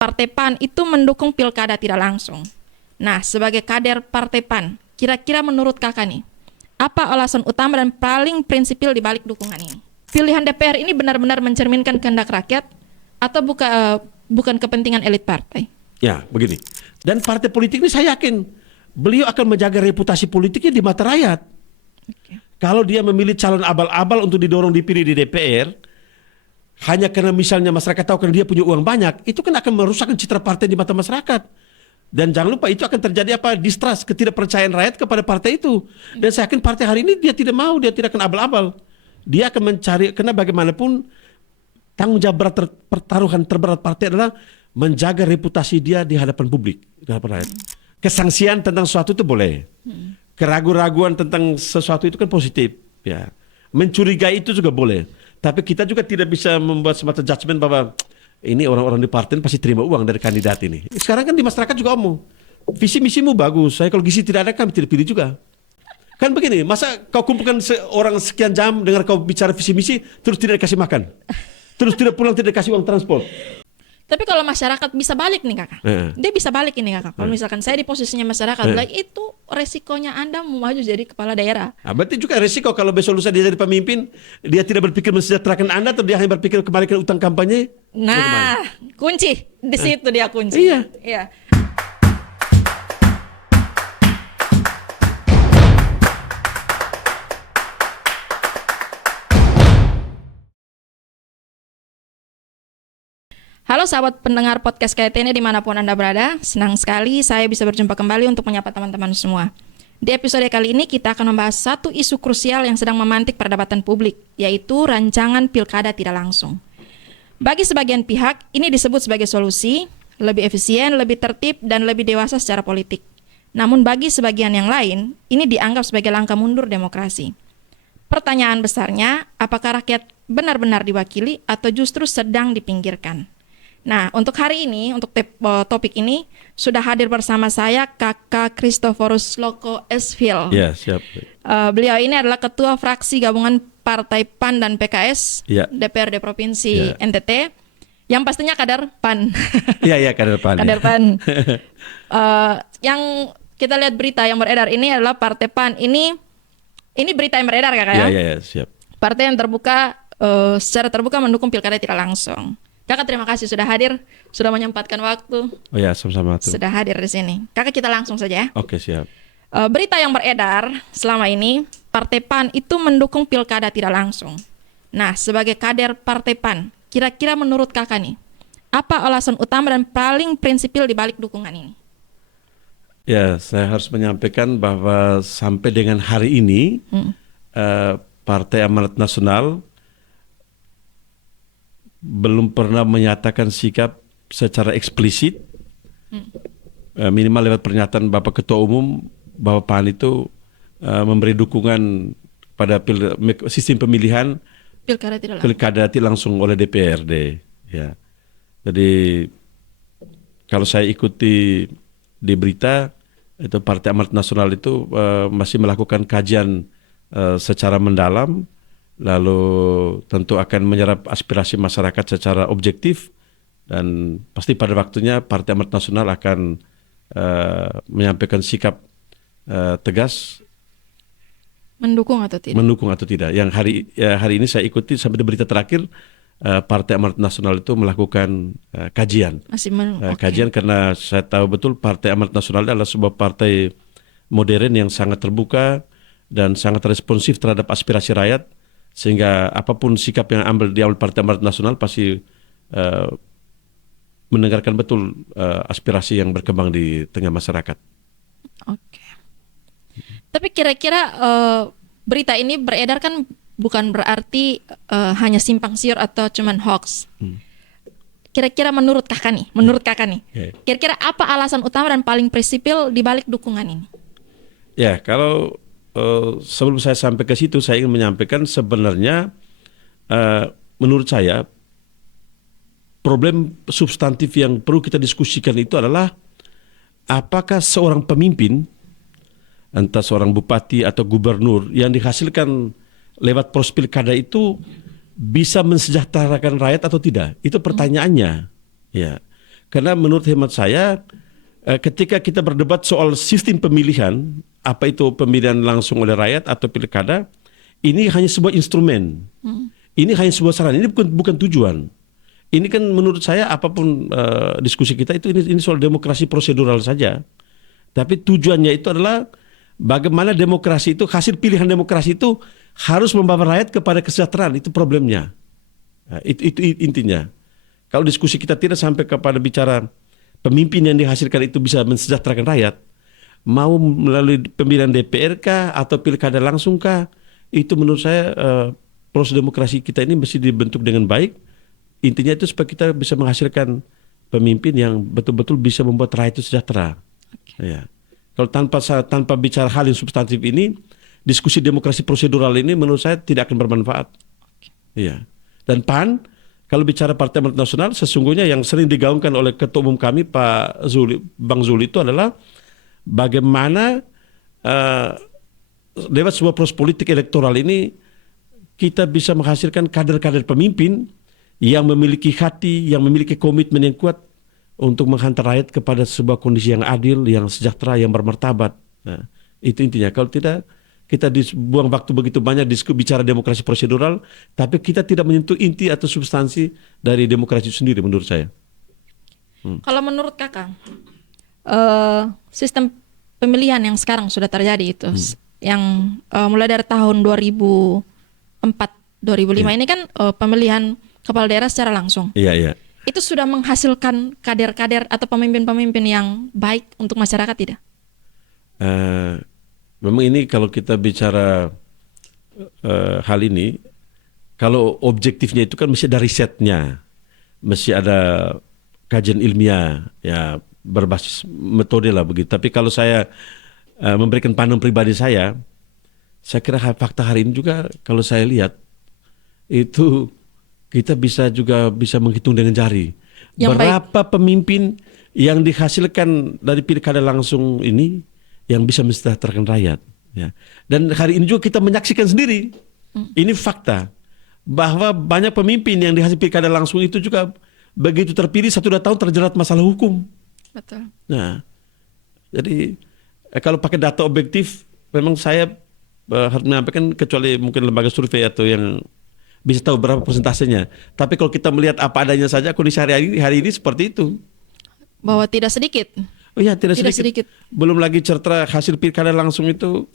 Partai PAN itu mendukung pilkada tidak langsung. Nah, sebagai kader Partai PAN, kira-kira menurut kakak nih, apa alasan utama dan paling prinsipil di balik dukungan ini? Pilihan DPR ini benar-benar mencerminkan kehendak rakyat atau bukan kepentingan elit partai? Ya, begini. Dan partai politik ini saya yakin beliau akan menjaga reputasi politiknya di mata rakyat. Okay. Kalau dia memilih calon abal-abal untuk didorong dipilih di DPR, hanya karena misalnya masyarakat tahu karena dia punya uang banyak, itu kan akan merusakkan citra partai di mata masyarakat. Dan jangan lupa itu akan terjadi distrust, ketidakpercayaan rakyat kepada partai itu. Dan saya yakin partai hari ini dia tidak mau, dia tidak akan abal-abal. Dia akan mencari, karena bagaimanapun tanggung jawab pertaruhan terberat partai adalah menjaga reputasi dia di hadapan publik, di hadapan rakyat. Kesangsian tentang sesuatu itu boleh. Keraguan-raguan tentang sesuatu itu kan positif. Ya. Mencurigai itu juga boleh. Tapi kita juga tidak bisa membuat semacam judgement bahwa ini orang-orang di partai pasti terima uang dari kandidat ini. Sekarang kan di masyarakat juga omong, visi misimu bagus, saya kalau gizi tidak ada kami tidak pilih juga. Kan begini, masa kau kumpulkan orang sekian jam dengar kau bicara visi misi, terus tidak dikasih makan, terus tidak pulang, tidak dikasih uang transport. Tapi kalau masyarakat bisa balik nih kakak, dia bisa balik ini kakak. Kalau misalkan saya di posisinya masyarakat, itu resikonya Anda mau maju jadi kepala daerah. Nah, berarti juga resiko kalau besok lusa dia jadi pemimpin, dia tidak berpikir mensejahterakan Anda, atau dia hanya berpikir kembalikan utang kampanye. Nah, kunci di situ dia kunci. Iya. Halo sahabat pendengar podcast KTN dimanapun Anda berada, senang sekali saya bisa berjumpa kembali untuk menyapa teman-teman semua. Di episode kali ini kita akan membahas satu isu krusial yang sedang memantik perdebatan publik, yaitu rancangan pilkada tidak langsung. Bagi sebagian pihak, ini disebut sebagai solusi, lebih efisien, lebih tertib, dan lebih dewasa secara politik. Namun bagi sebagian yang lain, ini dianggap sebagai langkah mundur demokrasi. Pertanyaan besarnya, apakah rakyat benar-benar diwakili atau justru sedang dipinggirkan? Nah, untuk hari ini, untuk topik ini, sudah hadir bersama saya Kakak Christophorus Loko Esvil. Ya, siap. Beliau ini adalah Ketua Fraksi Gabungan Partai PAN dan PKS, DPRD Provinsi NTT, yang pastinya kader PAN. Iya, kader PAN. Kader PAN. Yang kita lihat berita yang beredar ini adalah Partai PAN. Ini berita yang beredar kakak ya? Iya, siap. Partai yang terbuka, secara terbuka mendukung pilkada tidak langsung. Kakak terima kasih sudah hadir, sudah menyempatkan waktu. Oh ya, sama-sama. Sudah hadir di sini. Kakak kita langsung saja ya. Oke, siap. Berita yang beredar selama ini, Partai PAN itu mendukung pilkada tidak langsung. Nah, sebagai kader Partai PAN, kira-kira menurut kakak nih, apa alasan utama dan paling prinsipil di balik dukungan ini? Ya, saya harus menyampaikan bahwa sampai dengan hari ini, Partai Amanat Nasional belum pernah menyatakan sikap secara eksplisit, minimal lewat pernyataan Bapak Ketua Umum bahwa PAN itu memberi dukungan pada sistem pemilihan pilkada tidak langsung oleh DPRD. Ya. Jadi kalau saya ikuti di berita itu Partai Amanat Nasional itu masih melakukan kajian secara mendalam. Lalu tentu akan menyerap aspirasi masyarakat secara objektif dan pasti pada waktunya Partai Amanat Nasional akan menyampaikan sikap tegas mendukung atau tidak. Yang hari ini saya ikuti sampai di berita terakhir Partai Amanat Nasional itu melakukan kajian. Kajian karena saya tahu betul Partai Amanat Nasional adalah sebuah partai modern yang sangat terbuka dan sangat responsif terhadap aspirasi rakyat. Sehingga apapun sikap yang diambil Partai Amanat Nasional pasti mendengarkan betul aspirasi yang berkembang di tengah masyarakat. Oke. Tapi kira-kira berita ini beredar kan bukan berarti hanya simpang siur atau cuman hoax. Kira-kira menurut kakak nih, kira-kira apa alasan utama dan paling prinsipil di balik dukungan ini? Ya, kalau sebelum saya sampai ke situ, saya ingin menyampaikan sebenarnya menurut saya problem substantif yang perlu kita diskusikan itu adalah apakah seorang pemimpin, entah seorang bupati atau gubernur yang dihasilkan lewat proses pilkada itu bisa mensejahterakan rakyat atau tidak? Itu pertanyaannya. Ya, Karena menurut hemat saya, ketika kita berdebat soal sistem pemilihan, apa itu pemilihan langsung oleh rakyat atau pilkada, ini hanya sebuah instrumen. Ini hanya sebuah saran, ini bukan tujuan. Ini kan menurut saya apapun diskusi kita itu ini soal demokrasi prosedural saja. Tapi tujuannya itu adalah bagaimana demokrasi itu, hasil pilihan demokrasi itu harus membawa rakyat kepada kesejahteraan, itu problemnya. Nah, itu intinya. Kalau diskusi kita tidak sampai kepada bicara pemimpin yang dihasilkan itu bisa mensejahterakan rakyat, mau melalui pemilihan DPR kah atau pilkada langsung kah, itu menurut saya proses demokrasi kita ini mesti dibentuk dengan baik. Intinya itu supaya kita bisa menghasilkan pemimpin yang betul-betul bisa membuat rakyat itu sejahtera. Ya. Kalau tanpa bicara hal yang substantif ini, diskusi demokrasi prosedural ini menurut saya tidak akan bermanfaat. Iya. Dan PAN, kalau bicara Partai Amanat Nasional, sesungguhnya yang sering digaungkan oleh Ketua Umum kami Pak Zuli, Bang Zuli itu adalah bagaimana lewat sebuah proses politik elektoral ini kita bisa menghasilkan kader-kader pemimpin yang memiliki hati, yang memiliki komitmen yang kuat untuk menghantar rakyat kepada sebuah kondisi yang adil, yang sejahtera, yang bermartabat. Nah, itu intinya. Kalau tidak, kita dibuang waktu begitu banyak bicara demokrasi prosedural, tapi kita tidak menyentuh inti atau substansi dari demokrasi itu sendiri menurut saya. Kalau menurut kakak, sistem pemilihan yang sekarang sudah terjadi itu, yang mulai dari tahun 2004-2005 ini kan pemilihan kepala daerah secara langsung. Iya, iya. Itu sudah menghasilkan kader-kader atau pemimpin-pemimpin yang baik untuk masyarakat tidak? Memang ini kalau kita bicara hal ini, kalau objektifnya itu kan mesti ada risetnya, mesti ada kajian ilmiah, ya berbasis metode lah begitu. Tapi kalau saya memberikan pandangan pribadi saya kira fakta hari ini juga kalau saya lihat itu kita bisa menghitung dengan jari yang berapa pemimpin yang dihasilkan dari pilkada langsung ini yang bisa mensejahterakan rakyat. Ya. Dan hari ini juga kita menyaksikan sendiri, ini fakta, bahwa banyak pemimpin yang dihasil pilkada langsung itu juga begitu terpilih 1-2 tahun terjerat masalah hukum. Betul. Nah, jadi kalau pakai data objektif, memang saya harus menyampaikan kecuali mungkin lembaga survei atau yang bisa tahu berapa persentasenya. Tapi kalau kita melihat apa adanya saja, kondisi hari ini seperti itu. Bahwa tidak sedikit. Oh ya, tidak sedikit. Belum lagi cerita hasil pilkada langsung itu,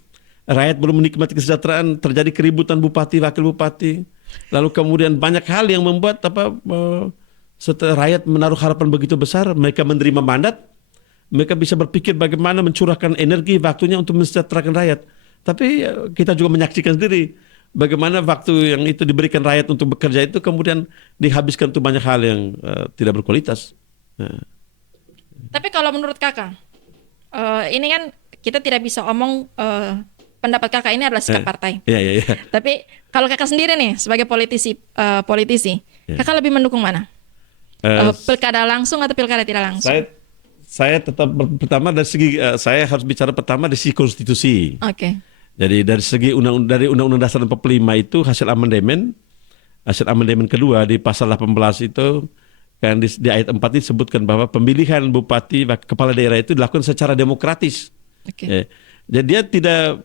rakyat belum menikmati kesejahteraan, terjadi keributan bupati, wakil bupati. Lalu kemudian banyak hal yang membuat setelah rakyat menaruh harapan begitu besar, mereka menerima mandat, mereka bisa berpikir bagaimana mencurahkan energi, waktunya untuk mensejahterakan rakyat. Tapi kita juga menyaksikan sendiri bagaimana waktu yang itu diberikan rakyat untuk bekerja itu kemudian dihabiskan untuk banyak hal yang tidak berkualitas. Tapi kalau menurut kakak, ini kan kita tidak bisa omong pendapat kakak ini adalah sikap partai. Iya. Tapi kalau kakak sendiri nih sebagai politisi, kakak lebih mendukung mana? Pilkada langsung atau pilkada tidak langsung? Saya tetap pertama dari segi saya harus bicara pertama dari segi konstitusi. Oke. Jadi dari segi dari Undang-Undang Dasar 45 itu hasil amandemen kedua di pasal 18 itu kan di ayat 4 disebutkan bahwa pemilihan bupati kepala daerah itu dilakukan secara demokratis. Okay. Jadi dia tidak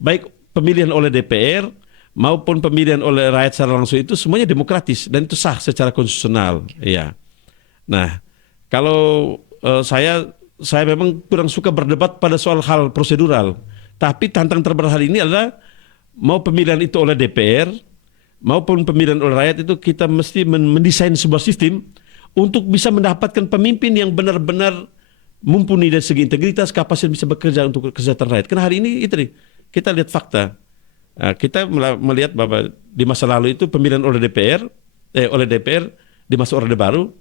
baik pemilihan oleh DPR maupun pemilihan oleh rakyat secara langsung itu semuanya demokratis dan itu sah secara konstitusional. Iya. Nah, kalau saya memang kurang suka berdebat pada soal hal prosedural. Tapi tantangan terberat hari ini adalah mau pemilihan itu oleh DPR maupun pemilihan oleh rakyat itu kita mesti mendesain sebuah sistem untuk bisa mendapatkan pemimpin yang benar-benar mumpuni dari segi integritas, kapasitas bisa bekerja untuk kesejahteraan rakyat. Karena hari ini itu nih, kita lihat fakta. Kita melihat bahwa di masa lalu itu pemilihan oleh DPR di masa Orde Baru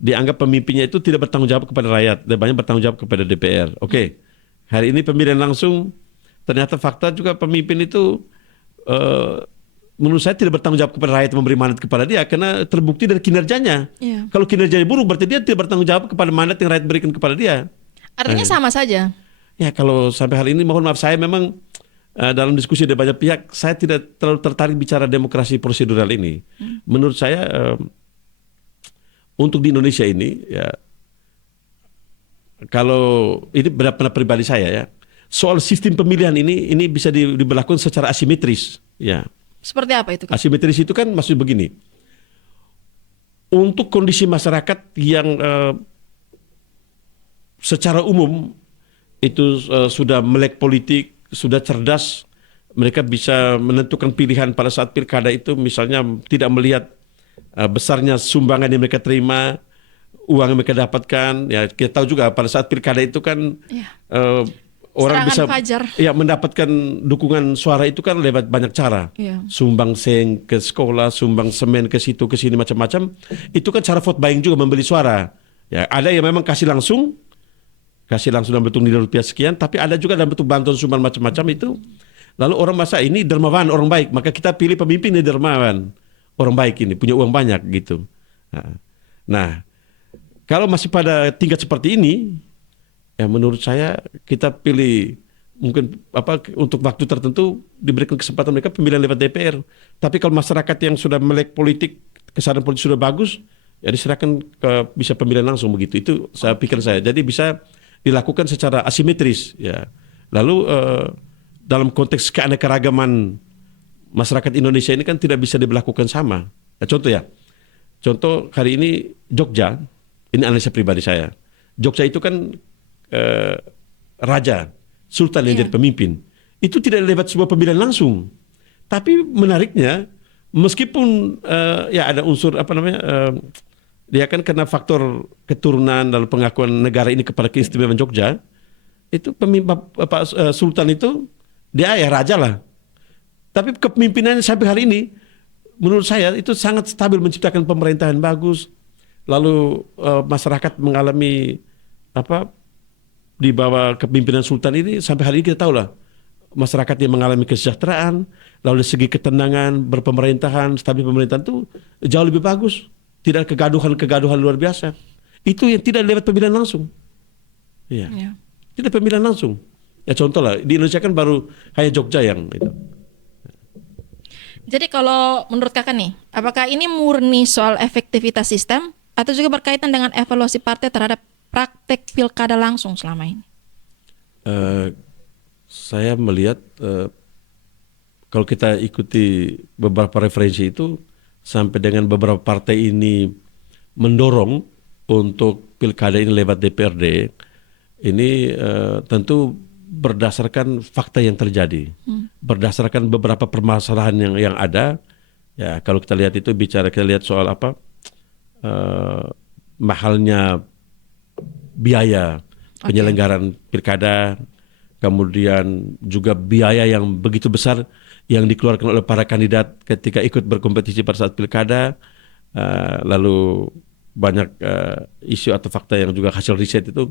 dianggap pemimpinnya itu tidak bertanggung jawab kepada rakyat, dan banyak bertanggung jawab kepada DPR. Oke. Hari ini pemilihan langsung, ternyata fakta juga pemimpin itu menurut saya tidak bertanggung jawab kepada rakyat memberi mandat kepada dia karena terbukti dari kinerjanya. Yeah. Kalau kinerjanya buruk berarti dia tidak bertanggung jawab kepada mandat yang rakyat berikan kepada dia. Artinya sama saja. Ya kalau sampai hari ini mohon maaf saya memang dalam diskusi dari banyak pihak saya tidak terlalu tertarik bicara demokrasi prosedural ini. Menurut saya untuk di Indonesia ini ya, kalau ini benar-benar pribadi saya ya, soal sistem pemilihan ini bisa diberlakukan secara asimetris. Ya, Seperti apa itu, Kak? asimetris itu kan maksud begini, untuk kondisi masyarakat yang secara umum itu sudah melek politik, sudah cerdas, mereka bisa menentukan pilihan pada saat pilkada itu, misalnya tidak melihat besarnya sumbangan yang mereka terima, uang yang mereka dapatkan. Ya, kita tahu juga pada saat pilkada itu kan Iya. orang Serangan bisa fajar. ya mendapatkan dukungan suara itu kan lewat banyak cara. Iya. Sumbang seng ke sekolah, sumbang semen ke situ ke sini macam-macam. Itu kan cara vote buying juga, membeli suara. Ya, ada yang memang kasih langsung dalam bentuk nilai rupiah sekian, tapi ada juga dalam bentuk bantuan sumbangan macam-macam itu. Lalu orang masa ini dermawan, orang baik, maka kita pilih pemimpin yang dermawan, orang baik ini punya uang banyak gitu. Nah, kalau masih pada tingkat seperti ini, ya menurut saya kita pilih mungkin untuk waktu tertentu diberikan kesempatan mereka pemilihan lewat DPR. Tapi kalau masyarakat yang sudah melek politik, kesadaran politik sudah bagus, ya diserahkan bisa pemilihan langsung begitu. Itu saya pikir saya. Jadi bisa dilakukan secara asimetris. Ya. Lalu dalam konteks keanekaragaman masyarakat Indonesia ini kan tidak bisa diberlakukan sama. Contoh hari ini Jogja. Ini analisa pribadi saya. Jogja itu kan raja, sultan yang jadi pemimpin. Itu tidak lewat sebuah pemilihan langsung. Tapi menariknya, meskipun ya ada unsur dia kan karena faktor keturunan lalu pengakuan negara ini kepada keistimewaan Jogja, itu sultan itu dia ya raja lah. Tapi kepemimpinannya sampai hari ini, menurut saya itu sangat stabil, menciptakan pemerintahan bagus. Lalu masyarakat mengalami di bawah kepemimpinan sultan ini sampai hari ini kita tahu lah masyarakat yang mengalami kesejahteraan, lalu dari segi ketenangan, berpemerintahan, stabil pemerintahan itu jauh lebih bagus, tidak kegaduhan luar biasa. Itu yang tidak lewat pemilihan langsung. Iya. Ya. Tidak pemilihan langsung. Ya contoh lah di Indonesia kan baru hanya Jogja yang itu. Jadi kalau menurut Kakak nih, apakah ini murni soal efektivitas sistem atau juga berkaitan dengan evaluasi partai terhadap praktek pilkada langsung selama ini? Saya melihat kalau kita ikuti beberapa referensi itu, sampai dengan beberapa partai ini mendorong untuk pilkada ini lewat DPRD, ini tentu berdasarkan fakta yang terjadi, berdasarkan beberapa permasalahan yang ada. Ya kalau kita lihat itu kita lihat soal mahalnya biaya penyelenggaraan pilkada, kemudian juga biaya yang begitu besar yang dikeluarkan oleh para kandidat ketika ikut berkompetisi pada saat pilkada, lalu banyak isu atau fakta yang juga hasil riset itu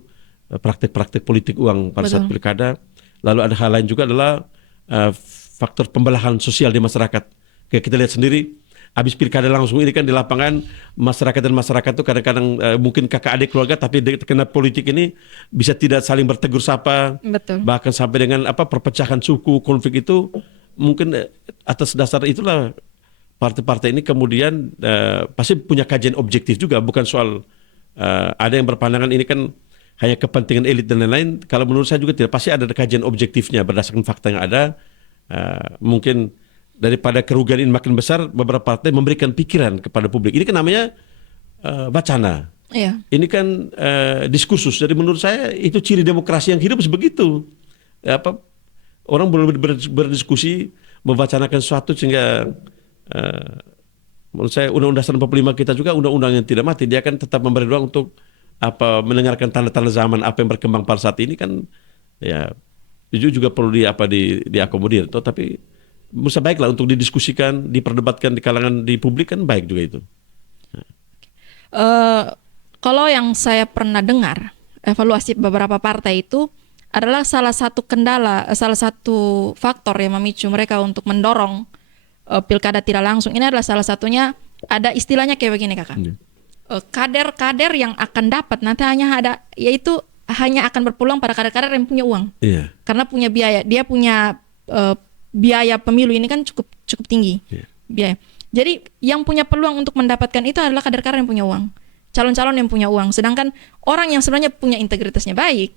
praktek-praktek politik uang pada saat pilkada. Lalu ada hal lain juga adalah faktor pembelahan sosial di masyarakat. Kayak kita lihat sendiri, habis pilkada langsung ini kan di lapangan masyarakat itu kadang-kadang mungkin kakak adik keluarga, tapi terkena politik ini bisa tidak saling bertegur sapa. Betul. Bahkan sampai dengan perpecahan suku, konflik itu mungkin atas dasar itulah partai-partai ini kemudian pasti punya kajian objektif juga, bukan soal ada yang berpandangan ini kan hanya kepentingan elit dan lain-lain. Kalau menurut saya juga tidak, pasti ada kajian objektifnya berdasarkan fakta yang ada. Mungkin daripada kerugian ini makin besar, beberapa partai memberikan pikiran kepada publik. Ini kan namanya wacana. Iya. Ini kan diskursus. Jadi menurut saya itu ciri demokrasi yang hidup sebegitu. Orang boleh berdiskusi, memwacanakan sesuatu sehingga menurut saya Undang-Undang Dasar 45 kita juga undang-undang yang tidak mati. Dia akan tetap memberi ruang untuk mendengarkan tanda-tanda zaman apa yang berkembang pada saat ini kan, ya itu juga perlu diakomodir. Tapi menurut saya baiklah untuk didiskusikan, diperdebatkan di kalangan di publik kan baik juga itu. Kalau yang saya pernah dengar, evaluasi beberapa partai itu adalah salah satu kendala, salah satu faktor yang memicu mereka untuk mendorong pilkada tidak langsung. Ini adalah salah satunya, ada istilahnya kayak begini Kakak. Kader-kader yang akan dapat nanti hanya akan berpeluang pada kader-kader yang punya uang. Iya. Karena punya biaya, dia punya biaya pemilu ini kan cukup tinggi. Biaya. Jadi yang punya peluang untuk mendapatkan itu adalah kader-kader yang punya uang. calon-calon yang punya uang. Sedangkan orang yang sebenarnya punya integritasnya baik,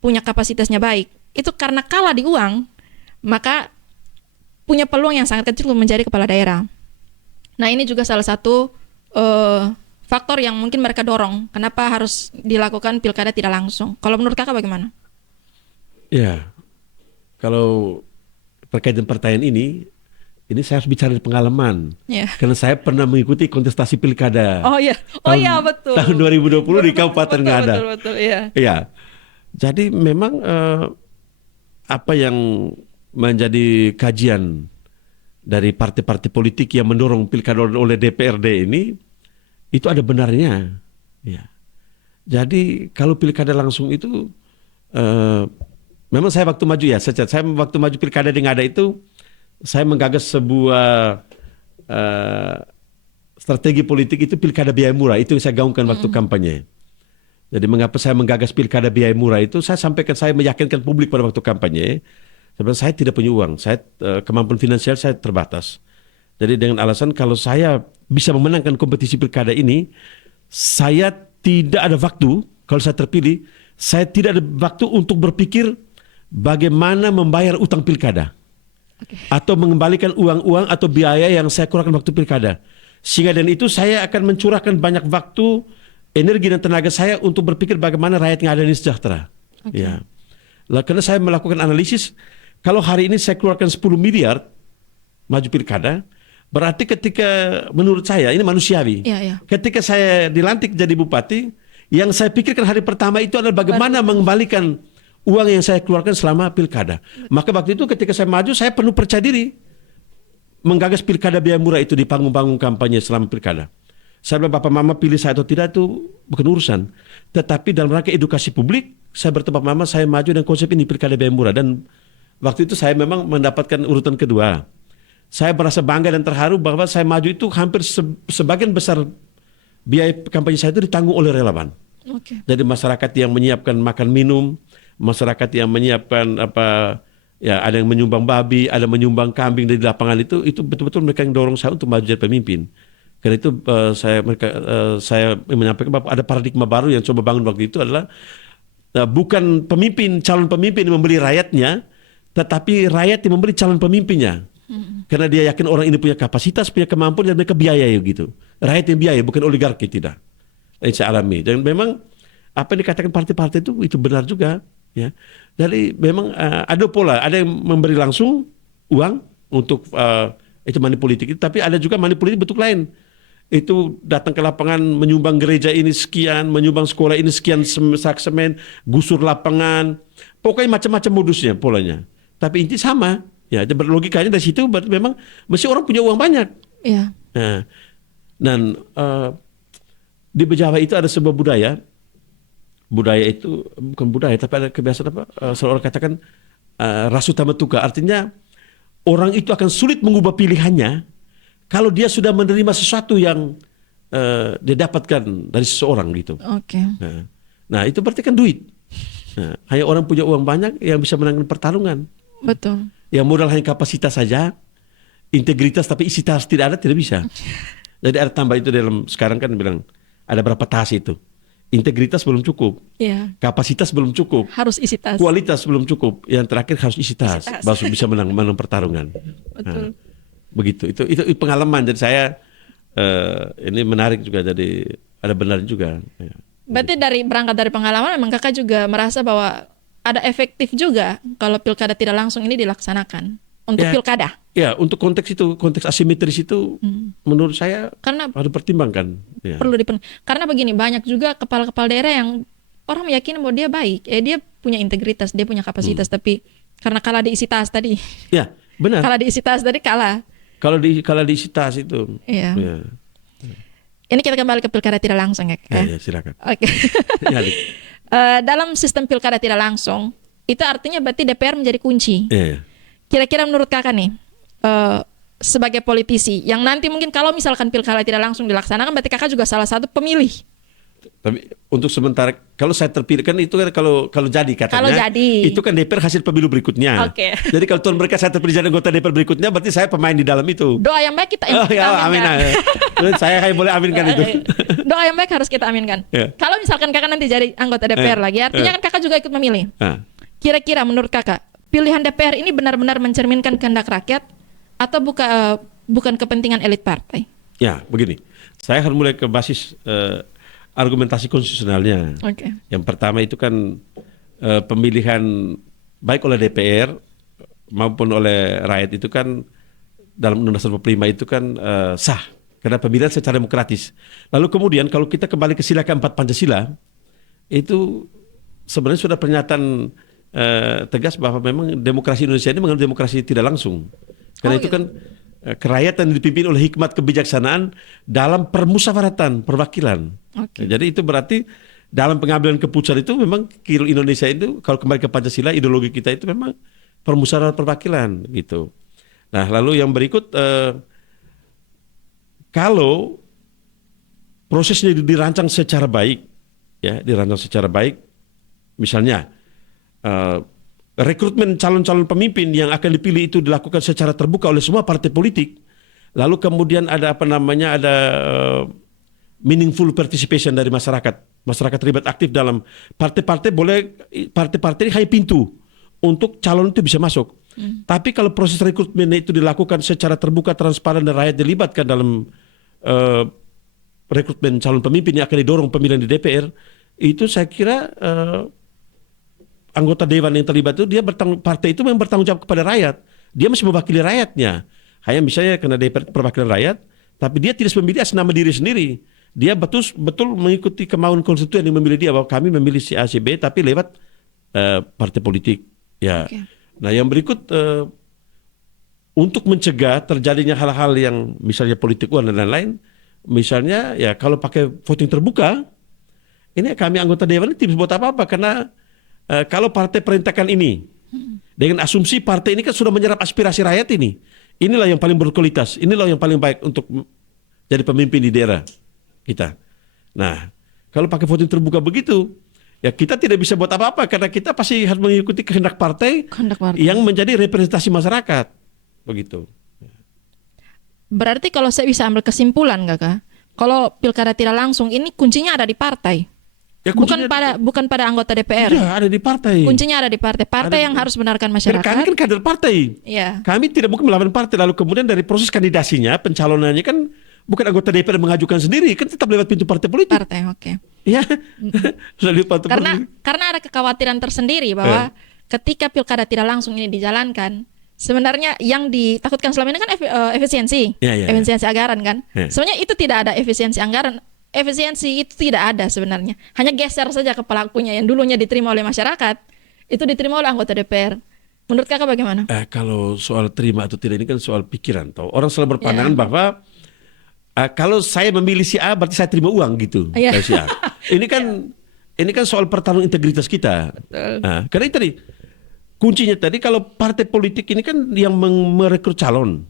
punya kapasitasnya baik, itu karena kalah di uang, maka punya peluang yang sangat kecil untuk menjadi kepala daerah. Nah, ini juga salah satu faktor yang mungkin mereka dorong. Kenapa harus dilakukan pilkada tidak langsung? Kalau menurut kakak bagaimana? Ya, kalau terkait dengan pertanyaan ini saya harus bicara dari pengalaman. Ya. Karena saya pernah mengikuti kontestasi pilkada. Oh iya, betul. Tahun 2020 di Kabupaten Ngada. Betul, iya. Iya. Jadi memang apa yang menjadi kajian dari partai-partai politik yang mendorong pilkada oleh DPRD ini, itu ada benarnya. Ya. Jadi kalau pilkada langsung itu, memang saya waktu maju ya, saya waktu maju pilkada di Ngada itu, saya menggagas sebuah strategi politik itu pilkada biaya murah. Itu yang saya gaungkan waktu kampanye. Jadi mengapa saya menggagas pilkada biaya murah itu, saya meyakinkan publik pada waktu kampanye, sebenarnya saya tidak punya uang, kemampuan finansial saya terbatas. Jadi dengan alasan kalau saya bisa memenangkan kompetisi pilkada ini, saya tidak ada waktu, kalau saya terpilih, saya tidak ada waktu untuk berpikir bagaimana membayar utang pilkada. Atau mengembalikan uang-uang atau biaya yang saya kurangkan waktu pilkada. Sehingga dan itu saya akan mencurahkan banyak waktu, energi dan tenaga saya untuk berpikir bagaimana rakyat yang ada ini sejahtera. Ya. Karena saya melakukan analisis, kalau hari ini saya keluarkan 10 miliar maju pilkada, berarti ketika menurut saya ini manusiawi. Ketika saya dilantik jadi bupati, yang saya pikirkan hari pertama itu adalah bagaimana mengembalikan uang yang saya keluarkan selama pilkada. Maka waktu itu ketika saya maju, saya penuh percaya diri menggagas pilkada biaya murah itu di panggung-panggung kampanye selama pilkada. Saya bilang, Bapak Mama pilih saya atau tidak itu bukan urusan. Tetapi dalam rangka edukasi publik, saya bertemu Mama, saya maju dan konsep ini pilkada biaya murah. Dan waktu itu saya memang mendapatkan urutan kedua. Saya merasa bangga dan terharu bahwa saya maju itu hampir sebagian besar biaya kampanye saya itu ditanggung oleh relawan. Jadi masyarakat yang menyiapkan makan minum, masyarakat yang menyiapkan ada yang menyumbang babi, ada yang menyumbang kambing dari lapangan itu betul-betul mereka yang dorong saya untuk maju jadi pemimpin. Karena itu saya menyampaikan bahwa ada paradigma baru yang coba bangun waktu itu adalah bukan calon pemimpin yang membeli rakyatnya, tetapi rakyat yang membeli calon pemimpinnya. Karena dia yakin orang ini punya kapasitas, punya kemampuan dan mereka biayai gitu. Rakyat yang biayai, bukan oligarki, tidak. Yang saya alami. Dan memang apa yang dikatakan partai-partai itu benar juga. Ya, jadi memang ada pola, ada yang memberi langsung uang untuk itu money politik itu, tapi ada juga money politik bentuk lain. Itu datang ke lapangan menyumbang gereja ini sekian, menyumbang sekolah ini sekian sak semen, gusur lapangan, pokoknya macam-macam modusnya, polanya. Tapi inti sama, ya. Logikanya dari situ berarti memang mesti orang punya uang banyak. Iya. Nah, dan di Jawa itu ada sebuah budaya itu bukan budaya tapi ada kebiasaan apa? Seorang katakan rasutama tuka, artinya orang itu akan sulit mengubah pilihannya kalau dia sudah menerima sesuatu yang dia dapatkan dari seseorang gitu. Nah, itu berarti kan duit. Nah, hanya orang punya uang banyak yang bisa menangkan pertarungan. Betul. Yang modal hanya kapasitas saja, integritas tapi isi tas tidak ada, tidak bisa. Jadi ada tambah itu dalam sekarang kan bilang ada berapa tas itu. Integritas belum cukup, kapasitas belum cukup, harus isi tas. Kualitas belum cukup, yang terakhir harus isi tas, baru bisa menang pertarungan. Betul. Begitu, itu pengalaman. Jadi saya ini menarik juga, jadi ada benar juga. Berarti berangkat dari pengalaman, memang kakak juga merasa bahwa ada efektif juga kalau pilkada tidak langsung ini dilaksanakan untuk pilkada. Ya, untuk konteks asimetris itu, menurut saya karena harus dipertimbangkan. Ya. Perlu karena begini, banyak juga kepala-kepala daerah yang orang meyakini bahwa dia baik, dia punya integritas, dia punya kapasitas, tapi karena kalah di isi tas tadi. Ya, benar. Kalah di isi tas tadi kalah. Kalau di isi tas itu. Iya. Ya. Ini kita kembali ke pilkada tidak langsung ya. Ya, silakan. Oke. Dalam sistem pilkada tidak langsung, itu artinya berarti DPR menjadi kunci. Ya. Kira-kira menurut kakak nih, sebagai politisi yang nanti mungkin kalau misalkan pilkada tidak langsung dilaksanakan, berarti kakak juga salah satu pemilih Tapi untuk sementara kalau saya terpilih kan itu kan kalau jadi katanya. Kalau jadi. Itu kan DPR hasil pemilu berikutnya. Oke. Jadi kalau tahun mereka saya terpilih jadi anggota DPR berikutnya berarti saya pemain di dalam itu. Doa yang baik kita Oh, ya, amin. aminkan. Saya hanya boleh aminkan itu. Doa yang baik harus kita aminkan. Ya. Kalau misalkan kakak nanti jadi anggota DPR lagi, artinya kan kakak juga ikut memilih. Nah, Kira-kira menurut kakak, pilihan DPR ini benar-benar mencerminkan kehendak rakyat atau bukan kepentingan elit partai? ya begini. Saya akan mulai ke basis argumentasi konstitusionalnya. Oke. Yang pertama itu kan pemilihan baik oleh DPR maupun oleh rakyat itu kan dalam Undang-Undang 45 itu kan sah karena pemilihan secara demokratis. Lalu kemudian kalau kita kembali ke sila keempat Pancasila itu sebenarnya sudah pernyataan tegas bahwa memang demokrasi Indonesia ini mengenai demokrasi tidak langsung. Karena itu kan kerakyatan yang dipimpin oleh hikmat kebijaksanaan dalam permusyawaratan perwakilan. Oke. Jadi itu berarti dalam pengambilan keputusan itu memang kiri Indonesia itu kalau kembali ke Pancasila ideologi kita itu memang permusyawaratan perwakilan gitu. Nah lalu yang berikut kalau prosesnya dirancang secara baik, ya dirancang secara baik, misalnya rekrutmen calon-calon pemimpin yang akan dipilih itu dilakukan secara terbuka oleh semua partai politik. Lalu kemudian ada meaningful participation dari masyarakat. Masyarakat terlibat aktif dalam partai-partai partai-partai ini hanya pintu untuk calon itu bisa masuk. Tapi kalau proses rekrutmen itu dilakukan secara terbuka, transparan dan rakyat dilibatkan dalam rekrutmen calon pemimpin yang akan didorong pemilihan di DPR, itu saya kira anggota dewan yang terlibat itu partai itu memang bertanggung jawab kepada rakyat. Dia masih mewakili rakyatnya. Hanya misalnya karena DPR perwakilan rakyat, tapi dia tidak memilih atas nama diri sendiri. Dia betul mengikuti kemauan konstituen yang memilih dia bahwa kami memilih si A, si B, tapi lewat partai politik. Ya. Oke. Nah yang berikut untuk mencegah terjadinya hal-hal yang misalnya politik uang dan lain-lain, misalnya ya kalau pakai voting terbuka, ini kami anggota dewan ini tidak buat apa-apa karena kalau partai perintahkan ini dengan asumsi partai ini kan sudah menyerap aspirasi rakyat ini, inilah yang paling berkualitas, inilah yang paling baik untuk jadi pemimpin di daerah kita. Nah, kalau pakai voting terbuka begitu, ya kita tidak bisa buat apa-apa karena kita pasti harus mengikuti kehendak partai yang menjadi representasi masyarakat, begitu. Berarti kalau saya bisa ambil kesimpulan, kakak, kalau pilkada tidak langsung ini kuncinya ada di partai. Ya, bukan pada anggota DPR. Iya, ada di partai. Kuncinya ada di partai. Partai yang harus benarkan masyarakat. Kami kan kader partai. Iya. Kami tidak mungkin melawan partai. Lalu kemudian dari proses kandidasinya, pencalonannya kan bukan anggota DPR mengajukan sendiri, kan tetap lewat pintu partai politik. Partai, oke. Iya. Karena ada kekhawatiran tersendiri bahwa ketika pilkada tidak langsung ini dijalankan, sebenarnya yang ditakutkan selama ini kan efisiensi, efisiensi anggaran kan. Sebenarnya itu tidak ada efisiensi anggaran. Efisiensi itu tidak ada sebenarnya. Hanya geser saja ke pelakunya yang dulunya diterima oleh masyarakat, itu diterima oleh anggota DPR. Menurut kakak bagaimana? Kalau soal terima atau tidak ini kan soal pikiran. Orang selalu berpandangan bahwa kalau saya memilih si A berarti saya terima uang gitu. Si A. Ini kan soal pertarungan integritas kita. Karena itu tadi kuncinya tadi kalau partai politik ini kan yang merekrut calon.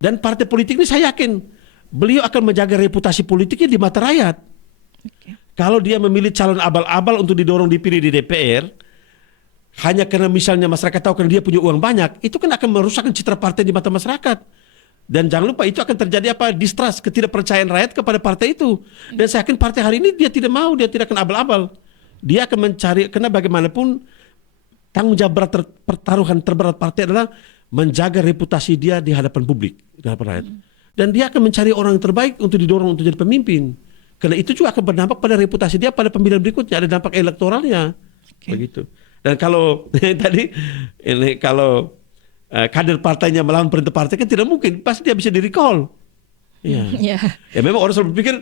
Dan partai politik ini saya yakin beliau akan menjaga reputasi politiknya di mata rakyat. Kalau dia memilih calon abal-abal untuk didorong dipilih di DPR, hanya karena misalnya masyarakat tahu karena dia punya uang banyak, itu kan akan merusakkan citra partai di mata masyarakat. Dan jangan lupa itu akan terjadi distrust, ketidakpercayaan rakyat kepada partai itu. Dan saya yakin partai hari ini dia tidak mau, dia tidak akan abal-abal. Dia akan mencari, karena bagaimanapun tanggung jawab pertaruhan terberat partai adalah menjaga reputasi dia di hadapan publik, di hadapan rakyat. Dan dia akan mencari orang yang terbaik untuk didorong untuk jadi pemimpin. Karena itu juga akan berdampak pada reputasi dia pada pemilihan berikutnya, ada dampak elektoralnya. Begitu. Dan kalau tadi ini kalau kader partainya melawan perintah partai kan tidak mungkin, pasti dia bisa di-recall. Ya memang orang selalu berpikir,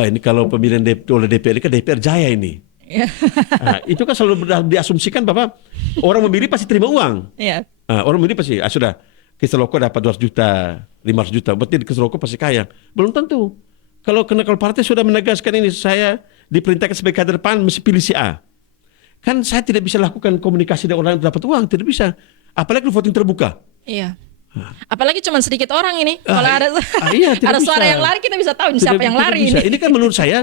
ini kalau pemilihan oleh DPR ini kan DPR jaya ini. Itu kan selalu diasumsikan bahwa orang memilih pasti terima uang. Orang memilih pasti sudah Kisroko dapat 200 juta, 500 juta, berarti Kisroko pasti kaya. Belum tentu. Kalau partai sudah menegaskan ini, saya diperintahkan sebagai kader PAN mesti pilih si A. Kan saya tidak bisa lakukan komunikasi dengan orang yang dapat uang, tidak bisa. Apalagi voting terbuka. Apalagi cuma sedikit orang ini. Kalau ada iya, tidak ada suara bisa. yang lari, kita bisa tahu ini Tidak- siapa yang tidak lari bisa. ini. Ini kan menurut saya,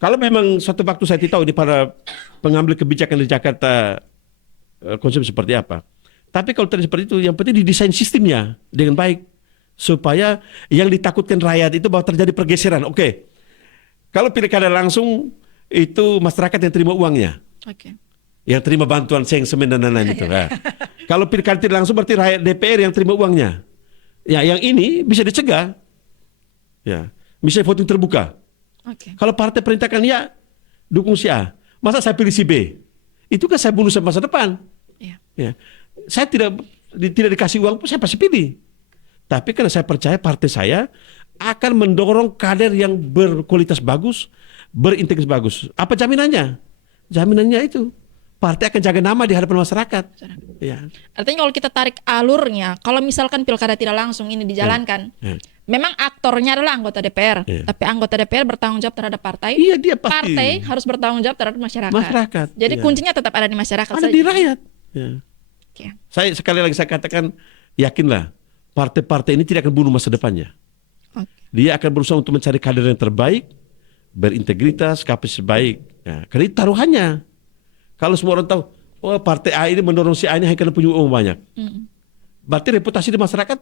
kalau memang suatu waktu saya tahu ini para pengambil kebijakan di Jakarta konsep seperti apa. Tapi kalau tidak seperti itu, yang penting didesain sistemnya dengan baik supaya yang ditakutkan rakyat itu bahwa terjadi pergeseran. Oke, kalau pilkada langsung itu masyarakat yang terima uangnya, Oke. yang terima bantuan seng semen dan lain-lain itu. Nah, kalau pilkada tidak langsung berarti rakyat DPR yang terima uangnya. Ya, yang ini bisa dicegah. Ya, misalnya voting terbuka. Oke. Kalau partai perintahkan ya dukung si A, masa saya pilih si B? Itu kan saya bunuh masa depan. Iya. Ya. Saya tidak dikasih uang pun saya pasti pilih. Tapi karena saya percaya partai saya akan mendorong kader yang berkualitas bagus, berintegritas bagus. Apa jaminannya? Jaminannya itu partai akan jaga nama di hadapan masyarakat. Ya. Artinya kalau kita tarik alurnya, kalau misalkan pilkada tidak langsung ini dijalankan, Ya. memang aktornya adalah anggota DPR, Iya. tapi anggota DPR bertanggung jawab terhadap partai. Iya, dia pasti. Partai harus bertanggung jawab terhadap masyarakat. Masyarakat, Jadi iya. kuncinya tetap ada di masyarakat Ada saja. di rakyat. Ya. Oke. Saya sekali lagi saya katakan, yakinlah partai-partai ini tidak akan bunuh masa depannya. Oke. Dia akan berusaha untuk mencari kader yang terbaik, berintegritas, kapasitas baik. Ya, karena itu taruhannya. Kalau semua orang tahu, oh partai A ini mendorong si A ini hanya karena punya uang banyak. Berarti reputasi di masyarakat,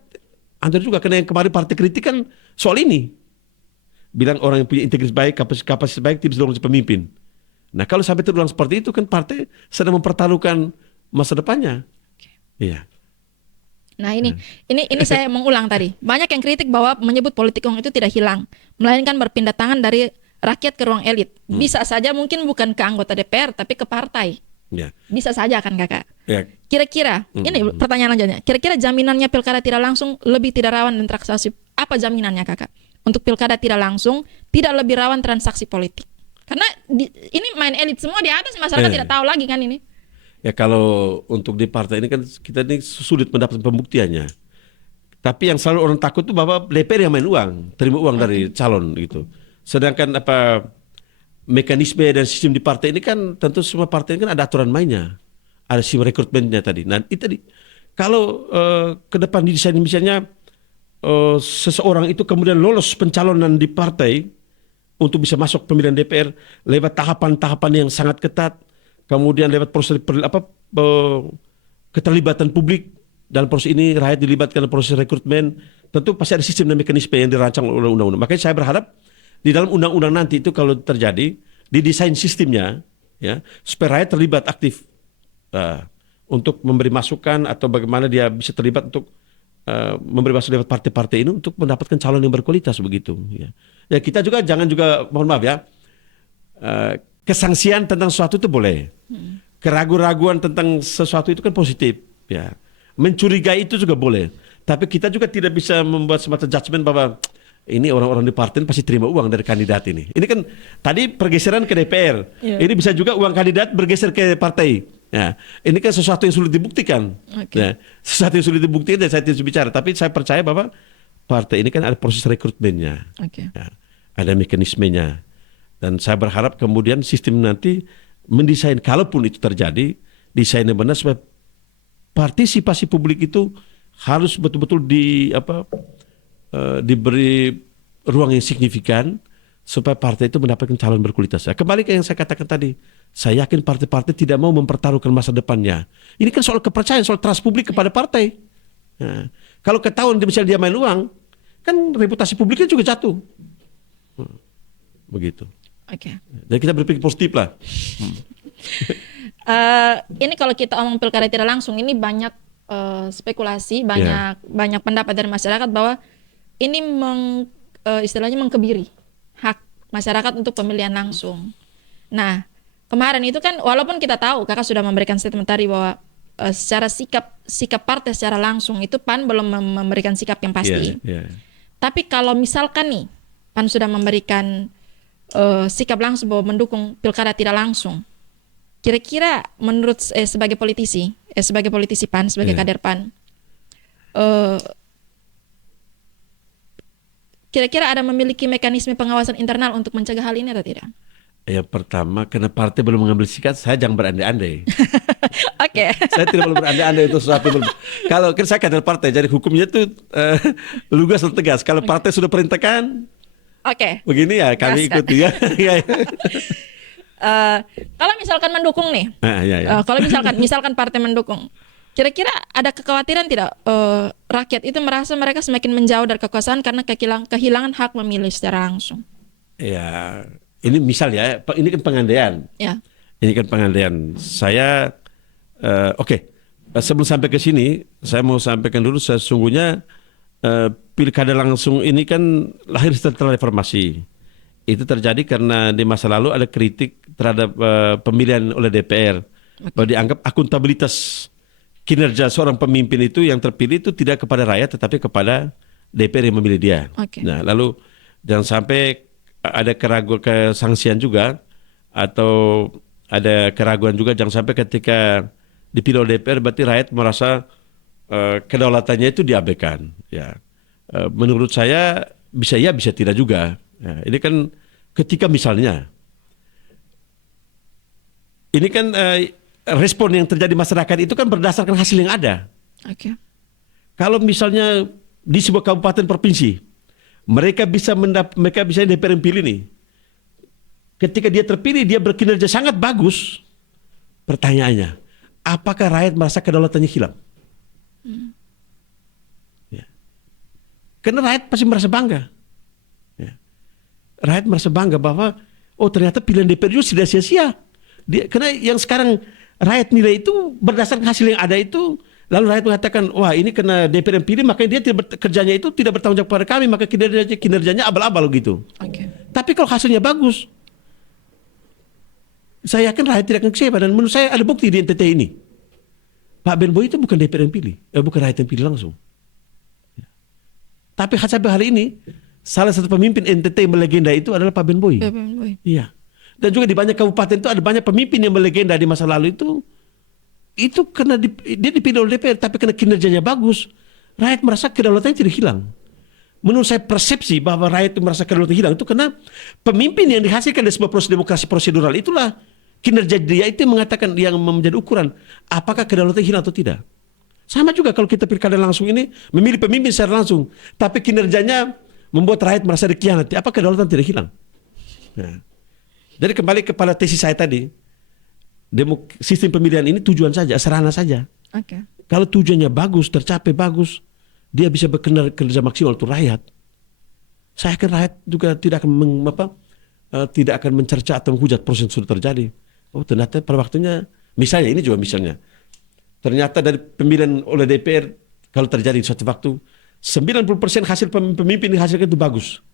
Anda juga karena yang kemarin partai kritik kan soal ini. Bilang orang yang punya integritas baik, kapasitas baik, tidak bisa dorong si pemimpin. Nah kalau sampai terulang seperti itu kan partai sedang mempertaruhkan masa depannya. Iya. Nah ini saya mengulang tadi. Banyak yang kritik bahwa menyebut politik uang itu tidak hilang, melainkan berpindah tangan dari rakyat ke ruang elit. Bisa saja mungkin bukan ke anggota DPR tapi ke partai. Ya. Bisa saja kan kakak. Ya. Kira-kira ini pertanyaan lanjutnya. Kira-kira jaminannya pilkada tidak langsung lebih tidak rawan dan transaksi. Apa jaminannya kakak? Untuk pilkada tidak langsung tidak lebih rawan transaksi politik. Karena ini main elit semua di atas, masyarakat tidak tahu lagi kan ini. Ya kalau untuk di partai ini kan kita ini sulit mendapatkan pembuktiannya. Tapi yang selalu orang takut itu bahwa DPR yang main uang, terima uang dari calon gitu. Sedangkan apa mekanisme dan sistem di partai ini kan tentu semua partai ini kan ada aturan mainnya, ada sistem rekrutmennya tadi. Nah itu tadi kalau ke depan didesain misalnya seseorang itu kemudian lolos pencalonan di partai untuk bisa masuk pemilihan DPR lewat tahapan-tahapan yang sangat ketat. Kemudian lewat proses keterlibatan publik dalam proses ini, rakyat dilibatkan dalam proses rekrutmen, tentu pasti ada sistem dan mekanisme yang dirancang oleh undang-undang. Makanya saya berharap di dalam undang-undang nanti itu kalau terjadi, didesain sistemnya, ya supaya rakyat terlibat aktif untuk memberi masukan atau bagaimana dia bisa terlibat untuk memberi masukan lewat partai-partai ini untuk mendapatkan calon yang berkualitas begitu. Ya kita juga jangan juga mohon maaf ya. Kesangsian tentang sesuatu itu boleh. Keraguan-raguan tentang sesuatu itu kan positif. Ya. Mencurigai itu juga boleh. Tapi kita juga tidak bisa membuat semacam judgement bahwa ini orang-orang di partai pasti terima uang dari kandidat ini. Ini kan tadi pergeseran ke DPR. Ini bisa juga uang kandidat bergeser ke partai. Ya. Ini kan sesuatu yang sulit dibuktikan. Ya. Sesuatu yang sulit dibuktikan dan saya tidak bicara. Tapi saya percaya bahwa partai ini kan ada proses rekrutmennya. Ya. Ada mekanismenya. Dan saya berharap kemudian sistem nanti mendesain, kalaupun itu terjadi, desainnya benar supaya partisipasi publik itu harus betul-betul diberi ruang yang signifikan supaya partai itu mendapatkan calon berkualitas. Kembali ke yang saya katakan tadi, saya yakin partai-partai tidak mau mempertaruhkan masa depannya. Ini kan soal kepercayaan, soal trust publik kepada partai. Nah, kalau ketahuan misalnya dia main uang, kan reputasi publiknya juga jatuh. Begitu. Oke. Jadi kita berpikir positif lah. Ini kalau kita omong pilkada tidak langsung, ini banyak spekulasi, banyak pendapat dari masyarakat bahwa ini istilahnya mengkebiri hak masyarakat untuk pemilihan langsung. Nah, kemarin itu kan walaupun kita tahu kakak sudah memberikan statement tadi bahwa secara sikap partai secara langsung itu PAN belum memberikan sikap yang pasti. Tapi kalau misalkan nih PAN sudah memberikan sikap langsung bahwa mendukung pilkada tidak langsung, kira-kira menurut sebagai politisi PAN, sebagai kader PAN, kira-kira ada memiliki mekanisme pengawasan internal untuk mencegah hal ini atau tidak? Yang pertama, karena partai belum mengambil sikap, saya jangan berandai-andai. Oke. Saya tidak boleh berandai-andai itu sesuatu. Kalau kan saya kader partai, jadi hukumnya itu lugas dan tegas. Kalau partai sudah perintahkan, Oke. begini ya kami Gaskan. ikuti ya. Ya, ya. Kalau misalkan mendukung nih, Ya, ya. kalau misalkan partai mendukung, kira-kira ada kekhawatiran tidak rakyat itu merasa mereka semakin menjauh dari kekuasaan karena kehilangan hak memilih secara langsung? Ya, ini misal ya, ini kan pengandaian. Ya. Ini kan pengandaian. Saya, oke. Sebelum sampai ke sini, saya mau sampaikan dulu sesungguhnya pilkada langsung ini kan lahir setelah reformasi. Itu terjadi karena di masa lalu ada kritik terhadap pemilihan oleh DPR. Bahwa dianggap akuntabilitas kinerja seorang pemimpin itu yang terpilih itu tidak kepada rakyat tetapi kepada DPR yang memilih dia. Oke. Nah, lalu jangan sampai ada keraguan kesangsian juga atau ada keraguan juga, jangan sampai ketika dipilih oleh DPR berarti rakyat merasa kedaulatannya itu diabaikan. Ya, menurut saya bisa ya bisa tidak juga. Ya, ini kan ketika misalnya ini kan respon yang terjadi masyarakat itu kan berdasarkan hasil yang ada. Oke. Kalau misalnya di sebuah kabupaten provinsi mereka bisa DPR yang pilih nih. Ketika dia terpilih dia berkinerja sangat bagus. Pertanyaannya, apakah rakyat merasa kedaulatannya hilang? Ya. Karena rakyat pasti merasa bangga. Ya. Rakyat merasa bangga bahwa oh ternyata pilihan DPR itu tidak sia-sia. Karena yang sekarang rakyat nilai itu berdasarkan hasil yang ada itu, lalu rakyat mengatakan wah ini karena DPR yang pilih makanya dia kerjanya itu tidak bertanggung jawab pada kami, maka kinerjanya abal-abal gitu. Oke. Tapi kalau hasilnya bagus, saya yakin rakyat tidak akan kecewa. Dan menurut saya ada bukti di NTT ini. Pak Ben Boy itu bukan DPR yang pilih, bukan rakyat yang pilih langsung. Tapi sampai hari ini salah satu pemimpin NTT yang melegenda itu adalah Pak Ben Boy. Iya. Dan juga di banyak kabupaten itu ada banyak pemimpin yang melegenda di masa lalu itu karena dia dipilih oleh DPR, tapi karena kinerjanya bagus, rakyat merasa kedaulatannya tidak hilang. Menurut saya persepsi bahwa rakyat itu merasa kedaulatan hilang itu karena pemimpin yang dihasilkan dari sebuah proses demokrasi prosedural itulah kinerja dia itu yang mengatakan yang menjadi ukuran apakah kedaulatan hilang atau tidak. Sama juga kalau kita pilkada langsung ini memilih pemimpin secara langsung, tapi kinerjanya membuat rakyat merasa dikhianati, apa kedaulatan tidak hilang? Nah, jadi kembali kepada tesis saya tadi, sistem pemilihan ini tujuan saja, sarana saja. Oke. Kalau tujuannya bagus, tercapai bagus, dia bisa bekerja maksimal untuk rakyat. Saya yakin rakyat juga tidak akan mencerca atau menghujat proses yang sudah terjadi. Oh ternyata pada waktunya, misalnya ini juga misalnya, ternyata dari pemilihan oleh DPR kalau terjadi di suatu waktu 90% hasil pemimpin yang dihasilkan itu bagus.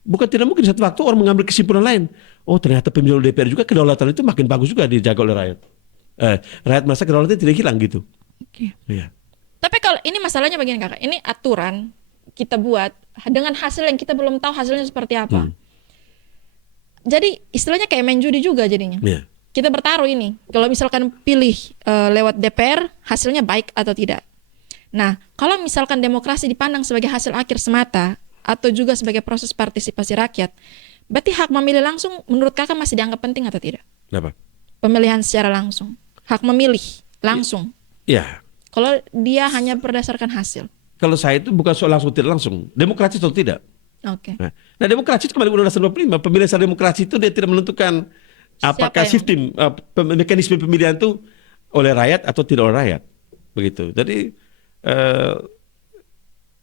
Bukan tidak mungkin satu waktu orang mengambil kesimpulan lain. Oh ternyata pemilihan oleh DPR juga kedaulatan itu makin bagus juga dijaga oleh rakyat. Rakyat merasa kedaulatan tidak hilang gitu. Oke. Iya. Tapi kalau ini masalahnya begini kakak, ini aturan kita buat dengan hasil yang kita belum tahu hasilnya seperti apa. Jadi istilahnya kayak main judi juga jadinya. Yeah. Kita bertaruh ini, kalau misalkan pilih lewat DPR hasilnya baik atau tidak. Nah, kalau misalkan demokrasi dipandang sebagai hasil akhir semata atau juga sebagai proses partisipasi rakyat, berarti hak memilih langsung menurut kakak masih dianggap penting atau tidak? Kenapa? Pemilihan secara langsung, hak memilih langsung. Iya. Kalau dia hanya berdasarkan hasil. Kalau saya itu bukan soal langsung tidak langsung, demokrasi atau tidak. Oke. Nah demokrasi itu kembali Undang-Undang 45, pemilihan secara demokrasi itu dia tidak menentukan apakah sistem mekanisme pemilihan itu oleh rakyat atau tidak oleh rakyat. Begitu. Jadi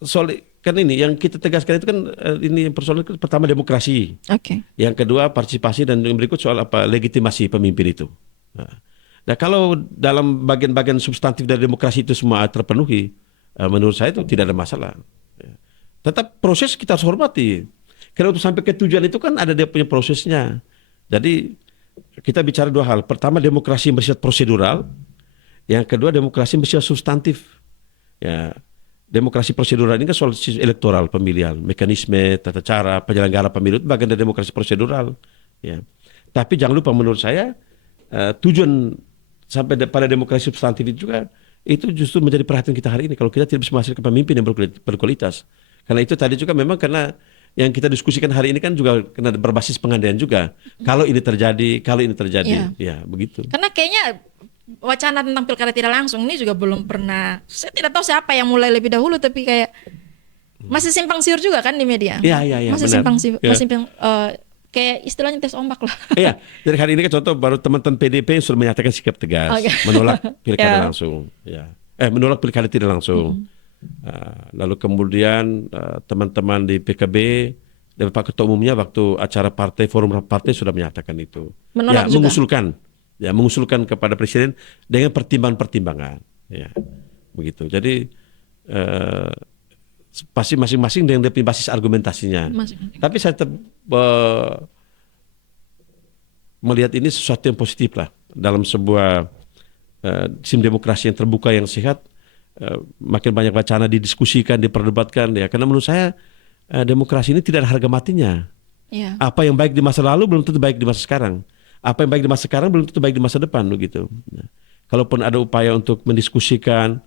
soal kan ini yang kita tegaskan itu kan ini persoalan pertama demokrasi. Oke. Yang kedua partisipasi dan yang berikut soal legitimasi pemimpin itu. Nah kalau dalam bagian-bagian substantif dari demokrasi itu semua terpenuhi, menurut saya itu tidak ada masalah. Tetap proses kita harus hormati. Karena untuk sampai ke tujuan itu kan ada dia punya prosesnya. Jadi kita bicara dua hal. Pertama demokrasi yang bersifat prosedural. Yang kedua demokrasi yang bersifat substantif. Ya, demokrasi prosedural ini kan soal elektoral pemilihan, mekanisme, tata cara, penyelenggara pemilu itu bagian dari demokrasi prosedural. Ya. Tapi jangan lupa menurut saya tujuan sampai pada demokrasi substantif itu juga itu justru menjadi perhatian kita hari ini. Kalau kita tidak bisa menghasilkan pemimpin yang berkualitas. Karena itu tadi juga memang karena yang kita diskusikan hari ini kan juga kena berbasis pengandaian juga. Kalau ini terjadi, ya begitu. Karena kayaknya wacana tentang pilkada tidak langsung ini juga belum pernah. Saya tidak tahu siapa yang mulai lebih dahulu, tapi kayak masih simpang siur juga kan di media. Iya, Masih benar. simpang siur, Ya. kayak istilahnya tes ombak lah. Iya, jadi hari ini kan contoh baru teman-teman PDP yang sudah menyatakan sikap tegas Oke. menolak pilkada Ya. langsung. Ya. Menolak pilkada tidak langsung. Lalu kemudian teman-teman di PKB dan Pak Ketua Umumnya waktu acara partai forum partai sudah menyatakan itu. Menolak juga. mengusulkan kepada presiden dengan pertimbangan-pertimbangan. Ya, begitu. Jadi pasti masing-masing dengan dia punya basis argumentasinya. Masing-masing. Tapi saya melihat ini sesuatu yang positif lah dalam sebuah sistem demokrasi yang terbuka yang sehat. Makin banyak wacana didiskusikan, diperdebatkan ya. Karena menurut saya demokrasi ini tidak ada harga matinya. Iya. Apa yang baik di masa lalu belum tentu baik di masa sekarang. Apa yang baik di masa sekarang belum tentu baik di masa depan begitu. Nah, kalaupun ada upaya untuk mendiskusikan,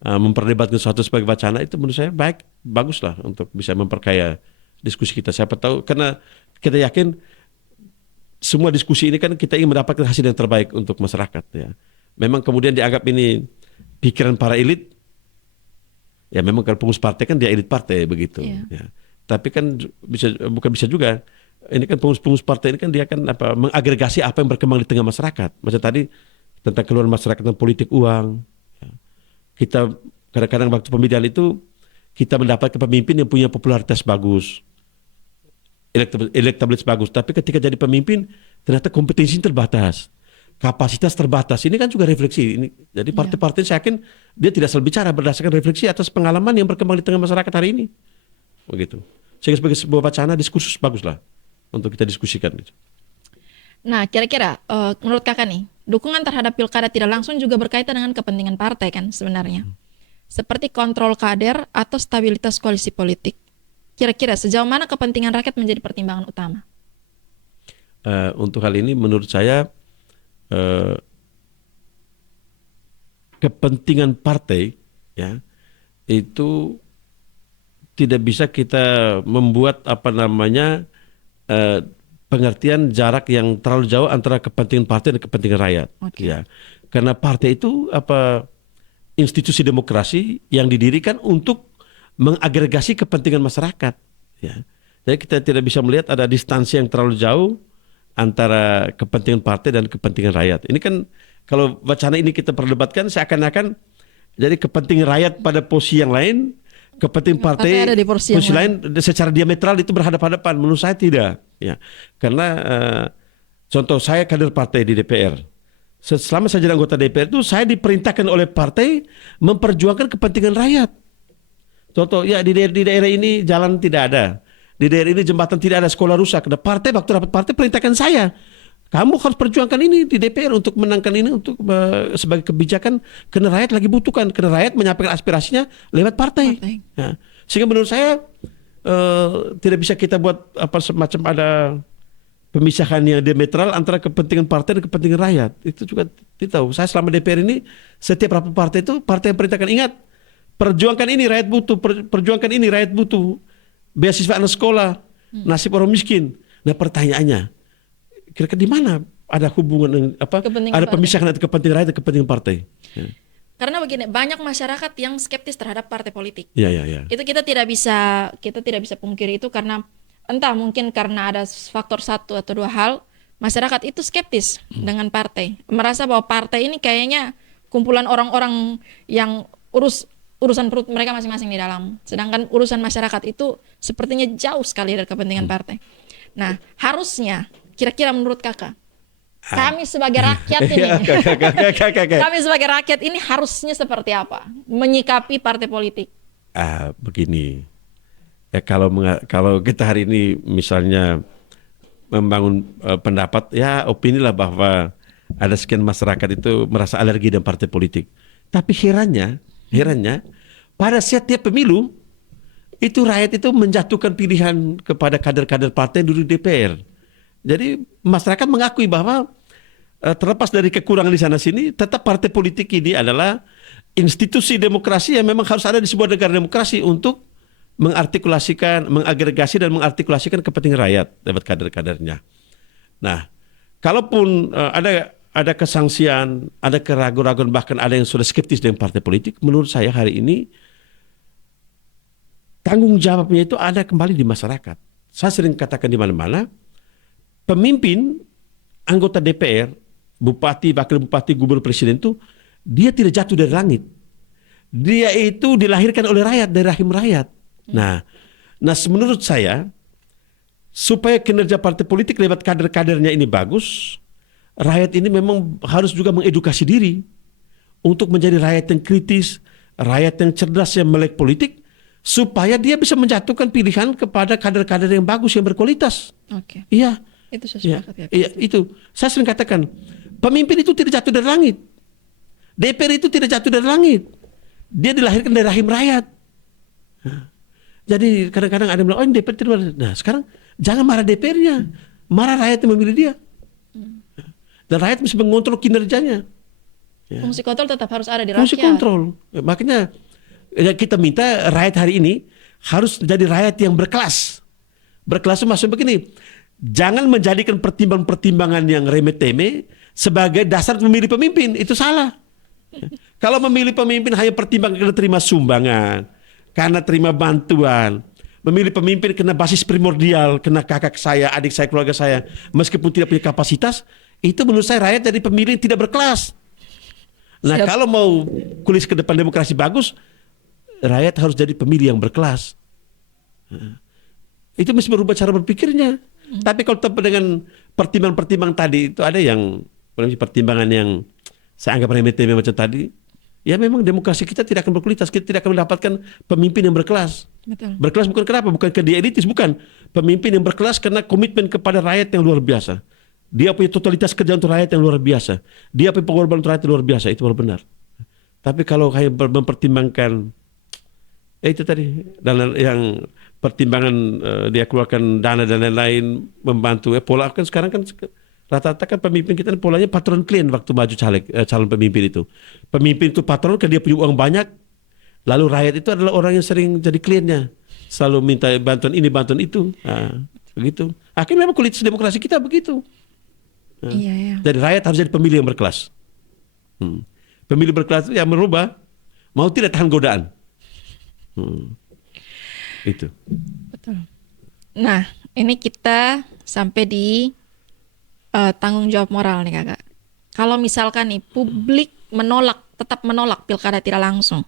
memperdebatkan sesuatu sebagai wacana, itu menurut saya baguslah untuk bisa memperkaya diskusi kita. Siapa tahu karena kita yakin semua diskusi ini kan kita ingin mendapatkan hasil yang terbaik untuk masyarakat ya. Memang kemudian dianggap ini pikiran para elit. Ya memang kalau pengurus partai kan dia elit partai begitu. Iya. Ya. Tapi kan bukan bisa juga. Ini kan pengurus partai ini kan dia kan mengagregasi apa yang berkembang di tengah masyarakat. Macam tadi tentang keluar masyarakat tentang politik uang. Ya. Kita kadang-kadang waktu pemilihan itu kita mendapatkan pemimpin yang punya popularitas bagus, elektabilitas bagus. Tapi ketika jadi pemimpin ternyata kompetensi terbatas. Kapasitas terbatas, ini kan juga refleksi. Jadi partai-partai saya yakin dia tidak selalu bicara berdasarkan refleksi atas pengalaman yang berkembang di tengah masyarakat hari ini. Begitu. Sehingga sebagai sebuah wacana diskursus baguslah untuk kita diskusikan. Nah, kira-kira menurut kakak nih, dukungan terhadap pilkada tidak langsung juga berkaitan dengan kepentingan partai kan sebenarnya. Seperti kontrol kader atau stabilitas koalisi politik. Kira-kira sejauh mana kepentingan rakyat menjadi pertimbangan utama? Untuk hal ini menurut saya kepentingan partai ya itu tidak bisa kita membuat pengertian jarak yang terlalu jauh antara kepentingan partai dan kepentingan rakyat. Oke. Ya, karena partai itu institusi demokrasi yang didirikan untuk mengagregasi kepentingan masyarakat. Ya, jadi kita tidak bisa melihat ada distansi yang terlalu jauh antara kepentingan partai dan kepentingan rakyat. Ini kan kalau wacana ini kita perdebatkan seakan-akan jadi kepentingan rakyat pada posisi yang lain, kepentingan partai ada di porsi yang lain secara diametral itu berhadapan-hadapan. Menurut saya tidak. Ya, karena contoh saya kader partai di DPR. Selama saya jadi anggota DPR itu saya diperintahkan oleh partai memperjuangkan kepentingan rakyat. Contoh ya di daerah ini jalan tidak ada. Di daerah ini jembatan tidak ada, sekolah rusak. Nah, partai waktu rapat partai perintahkan saya, kamu harus perjuangkan ini di DPR untuk menangkan ini untuk sebagai kebijakan karena rakyat lagi butuhkan, karena rakyat menyampaikan aspirasinya lewat partai. Ya. Sehingga menurut saya tidak bisa kita buat semacam ada pemisahan yang diametral antara kepentingan partai dan kepentingan rakyat. Itu juga tidak tahu. Saya selama DPR ini setiap rapat partai itu partai yang perintahkan ingat perjuangkan ini rakyat butuh, perjuangkan ini rakyat butuh. Beasiswa anak sekolah, nasib orang miskin. Nah pertanyaannya, kira-kira di mana ada hubungan ada pemisahan antara kepentingan rakyat dan kepentingan partai? Ya. Karena begini, banyak masyarakat yang skeptis terhadap partai politik. Ya. Itu kita tidak bisa pungkiri itu karena entah mungkin karena ada faktor satu atau dua hal, masyarakat itu skeptis dengan partai. Merasa bahwa partai ini kayaknya kumpulan orang-orang yang urusan perut mereka masing-masing di dalam. Sedangkan urusan masyarakat itu sepertinya jauh sekali dari kepentingan partai. Nah, harusnya kira-kira menurut kakak, kami sebagai rakyat ini, kami sebagai rakyat ini harusnya seperti apa menyikapi partai politik? Begini, ya kalau kita hari ini misalnya membangun pendapat, ya opini lah bahwa ada sekian masyarakat itu merasa alergi dengan partai politik. Tapi herannya pada setiap pemilu itu rakyat itu menjatuhkan pilihan kepada kader-kader partai yang duduk di DPR. Jadi masyarakat mengakui bahwa terlepas dari kekurangan di sana sini, tetap partai politik ini adalah institusi demokrasi yang memang harus ada di sebuah negara demokrasi untuk mengartikulasikan, mengagregasi dan mengartikulasikan kepentingan rakyat lewat kader-kadernya. Nah, kalaupun ada ada kesangsian, ada keraguan-raguan, bahkan ada yang sudah skeptis dengan partai politik, menurut saya hari ini tanggung jawabnya itu ada kembali di masyarakat. Saya sering katakan di mana-mana, pemimpin, anggota DPR, bupati, wakil bupati, gubernur, presiden itu, dia tidak jatuh dari langit. Dia itu dilahirkan oleh rakyat, dari rahim rakyat. Nah, menurut saya, supaya kinerja partai politik lewat kader-kadernya ini bagus, rakyat ini memang harus juga mengedukasi diri untuk menjadi rakyat yang kritis, rakyat yang cerdas, yang melek politik, supaya dia bisa menjatuhkan pilihan kepada kader-kader yang bagus, yang berkualitas. Oke. Iya. Itu saya sepakat ya. Iya, itu. Saya sering katakan, pemimpin itu tidak jatuh dari langit. DPR itu tidak jatuh dari langit. Dia dilahirkan dari rahim rakyat. Jadi kadang-kadang ada yang bilang, oh ini DPR tidak. Nah sekarang jangan marah DPR-nya, marah rakyat yang memilih dia. Dan rakyat mesti mengontrol kinerjanya. Ya. Fungsi kontrol tetap harus ada di rakyat. Fungsi kontrol. Makanya kita minta rakyat hari ini harus jadi rakyat yang berkelas. Berkelas itu maksudnya begini, jangan menjadikan pertimbangan-pertimbangan yang remeh-temeh sebagai dasar memilih pemimpin. Itu salah. Kalau memilih pemimpin hanya pertimbangan karena terima sumbangan, karena terima bantuan, memilih pemimpin karena basis primordial, karena kakak saya, adik saya, keluarga saya, meskipun tidak punya kapasitas, itu menurut saya rakyat dari pemilih yang tidak berkelas. Nah, Siap. kalau mau kulis ke depan demokrasi bagus, rakyat harus jadi pemilih yang berkelas. Itu mesti berubah cara berpikirnya. Tapi kalau tetap dengan pertimbangan-pertimbangan tadi, itu ada yang pertimbangan yang saya anggap remeh-temeh macam tadi, ya memang demokrasi kita tidak akan berkualitas, kita tidak akan mendapatkan pemimpin yang berkelas. Betul. Berkelas bukan kenapa? Bukan ke dia elitis, bukan. Pemimpin yang berkelas karena komitmen kepada rakyat yang luar biasa. Dia punya totalitas kerja untuk rakyat yang luar biasa. Dia punya pengorbanan untuk rakyat yang luar biasa, itu baru benar. Tapi kalau hanya mempertimbangkan itu tadi, dan yang pertimbangan dia keluarkan dana dan lain-lain, membantu pola kan sekarang kan rata-rata kan pemimpin kita polanya patron klien waktu maju calon pemimpin itu. Pemimpin itu patron kan dia punya uang banyak, lalu rakyat itu adalah orang yang sering jadi kliennya, selalu minta bantuan ini bantuan itu. Nah, begitu. Akhirnya memang kualitas demokrasi kita begitu. Nah, Iya, iya. jadi rakyat harus jadi pemilih yang berkelas. Pemilih berkelas itu yang merubah, mau tidak tahan godaan. Itu. Betul. Nah, ini kita sampai di tanggung jawab moral nih kakak. Kalau misalkan nih publik tetap menolak pilkada tidak langsung,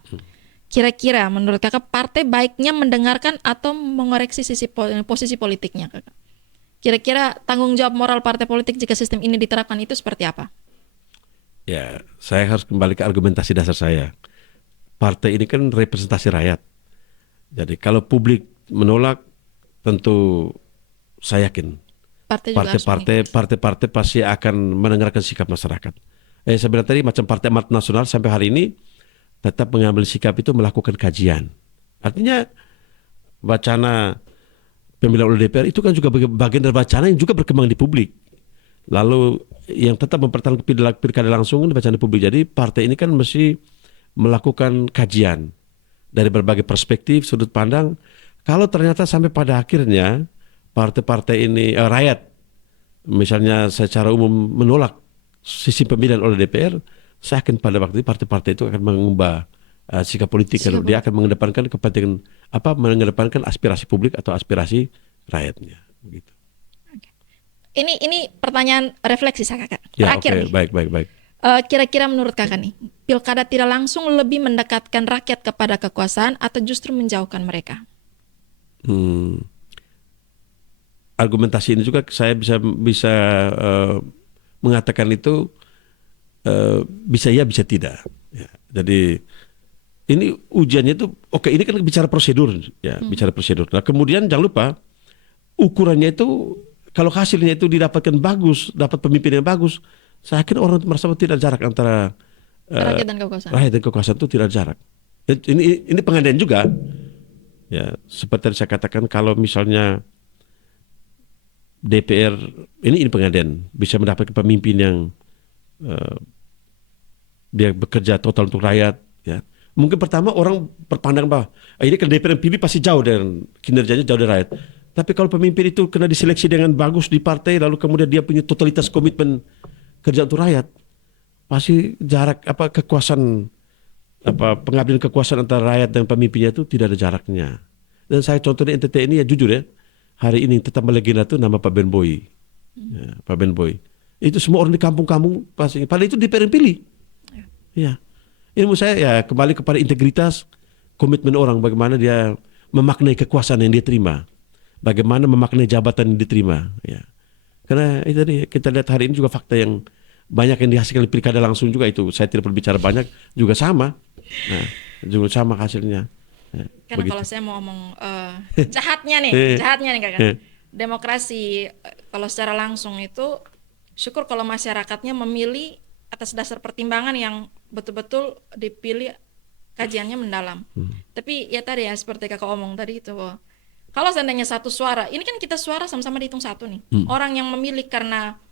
kira-kira menurut kakak partai baiknya mendengarkan atau mengoreksi posisi politiknya kakak? Kira-kira tanggung jawab moral partai politik jika sistem ini diterapkan itu seperti apa? Ya, saya harus kembali ke argumentasi dasar saya. Partai ini kan representasi rakyat. Jadi kalau publik menolak, tentu saya yakin partai-partai pasti akan mendengarkan sikap masyarakat. Saya bilang tadi macam Partai Amanat Nasional sampai hari ini tetap mengambil sikap itu melakukan kajian. Artinya wacana pemilihan oleh DPR itu kan juga bagian dari wacana yang juga berkembang di publik. Lalu yang tetap mempertahankan pilkada langsung di wacana publik. Jadi partai ini kan mesti melakukan kajian dari berbagai perspektif, sudut pandang. Kalau ternyata sampai pada akhirnya partai-partai ini rakyat misalnya secara umum menolak sistem pemilihan oleh DPR, saya yakin pada waktu itu partai-partai itu akan mengubah sikap politik. Dia akan mengedepankan kepentingan mengedepankan aspirasi publik atau aspirasi rakyatnya. Begitu. Ini pertanyaan refleksi saya kakak. Ya, Terakhir nih. Baik. Kira-kira menurut kakak nih, pilkada tidak langsung lebih mendekatkan rakyat kepada kekuasaan atau justru menjauhkan mereka? Argumentasi ini juga saya bisa mengatakan itu bisa ya bisa tidak. Ya, jadi ini ujiannya itu ini kan bicara prosedur ya, bicara prosedur. Nah, kemudian jangan lupa ukurannya itu kalau hasilnya itu didapatkan bagus, dapat pemimpin yang bagus, saya yakin orang merasa tidak jarak antara Rakyat dan kekuasaan. Rakyat dan kekuasaan itu tidak jarak. Ini pengandaian juga. Ya, seperti yang saya katakan kalau misalnya DPR ini pengandaian bisa mendapatkan pemimpin yang dia bekerja total untuk rakyat. Ya, mungkin pertama orang berpandang bahwa ini kan DPR yang pilih pasti jauh dan kinerjanya jauh dari rakyat. Tapi kalau pemimpin itu kena diseleksi dengan bagus di partai, lalu kemudian dia punya totalitas komitmen kerja untuk rakyat, pasti jarak kekuasaan pengabdian kekuasaan antara rakyat dan pemimpinnya itu tidak ada jaraknya. Dan saya contoh di NTT ini ya jujur ya, hari ini tetap melegenda tuh nama Pak Ben Boy. Ya, Pak Ben Boy. Itu semua orang di kampung-kampung pasti. Padahal itu DPR yang pilih. Ya. Ini menurut saya ya kembali kepada integritas, komitmen orang bagaimana dia memaknai kekuasaan yang dia terima. Bagaimana memaknai jabatan yang diterima. Ya. Karena itu tadi kita lihat hari ini juga fakta yang banyak yang dihasilkan di pilkada langsung juga itu. Saya tidak perlu bicara banyak, juga sama. Nah, juga sama hasilnya. Nah, Karena begitu. kalau saya mau ngomong jahatnya nih kakak. Demokrasi kalau secara langsung itu syukur kalau masyarakatnya memilih atas dasar pertimbangan yang betul-betul dipilih kajiannya mendalam. Tapi ya tadi ya seperti kakak omong tadi itu bahwa kalau seandainya satu suara, ini kan kita suara sama-sama dihitung satu nih. Orang yang memilih karena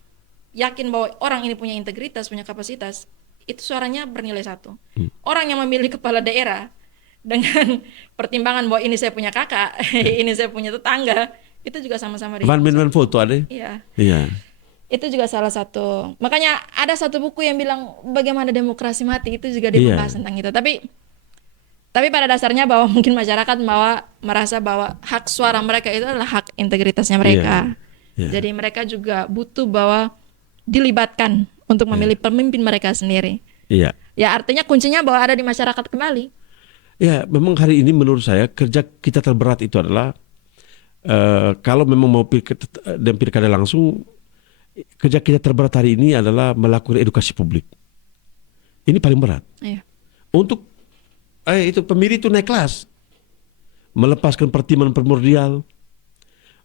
yakin bahwa orang ini punya integritas, punya kapasitas, itu suaranya bernilai satu. Orang yang memilih kepala daerah dengan pertimbangan bahwa ini saya punya kakak, ini saya punya tetangga, itu juga sama-sama Van dihitung. Min foto ada? Iya. Iya. Itu juga salah satu. Makanya ada satu buku yang bilang bagaimana demokrasi mati, itu juga dia Iya. membahas tentang itu. Tapi pada dasarnya bahwa mungkin masyarakat merasa bahwa hak suara mereka itu adalah hak integritasnya mereka. Iya. Jadi mereka juga butuh bahwa dilibatkan untuk memilih pemimpin mereka sendiri. Iya. Ya artinya kuncinya bahwa ada di masyarakat kembali. Ya, memang hari ini menurut saya kerja kita terberat itu adalah kalau memang mau pilkada langsung, kerja kita terberat hari ini adalah melakukan edukasi publik. Ini paling berat. Iya. Untuk itu pemilih itu naik kelas, melepaskan pertimbangan primordial,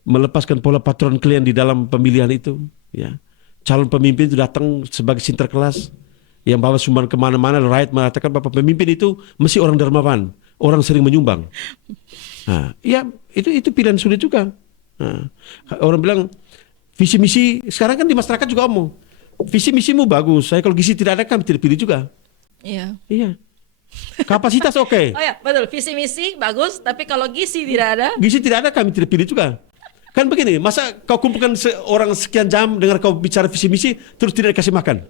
melepaskan pola patron klien di dalam pemilihan itu. Ya, calon pemimpin itu datang sebagai sinterklas yang bawa sumbangan kemana-mana. Rakyat mengatakan bahwa pemimpin itu mesti orang dermawan, orang sering menyumbang. Nah, ya itu pilihan sulit juga. Nah, orang bilang visi misi sekarang kan di masyarakat juga omong visi misimu bagus. Saya kalau gizi tidak ada kami tidak pilih juga. Iya. Iya. Kapasitas oke. Oh ya, betul. Visi misi bagus, tapi kalau gizi tidak ada. Gizi tidak ada kami tidak pilih juga. Kan begini, masa kau kumpulkan orang sekian jam dengar kau bicara visi misi terus tidak dikasih makan.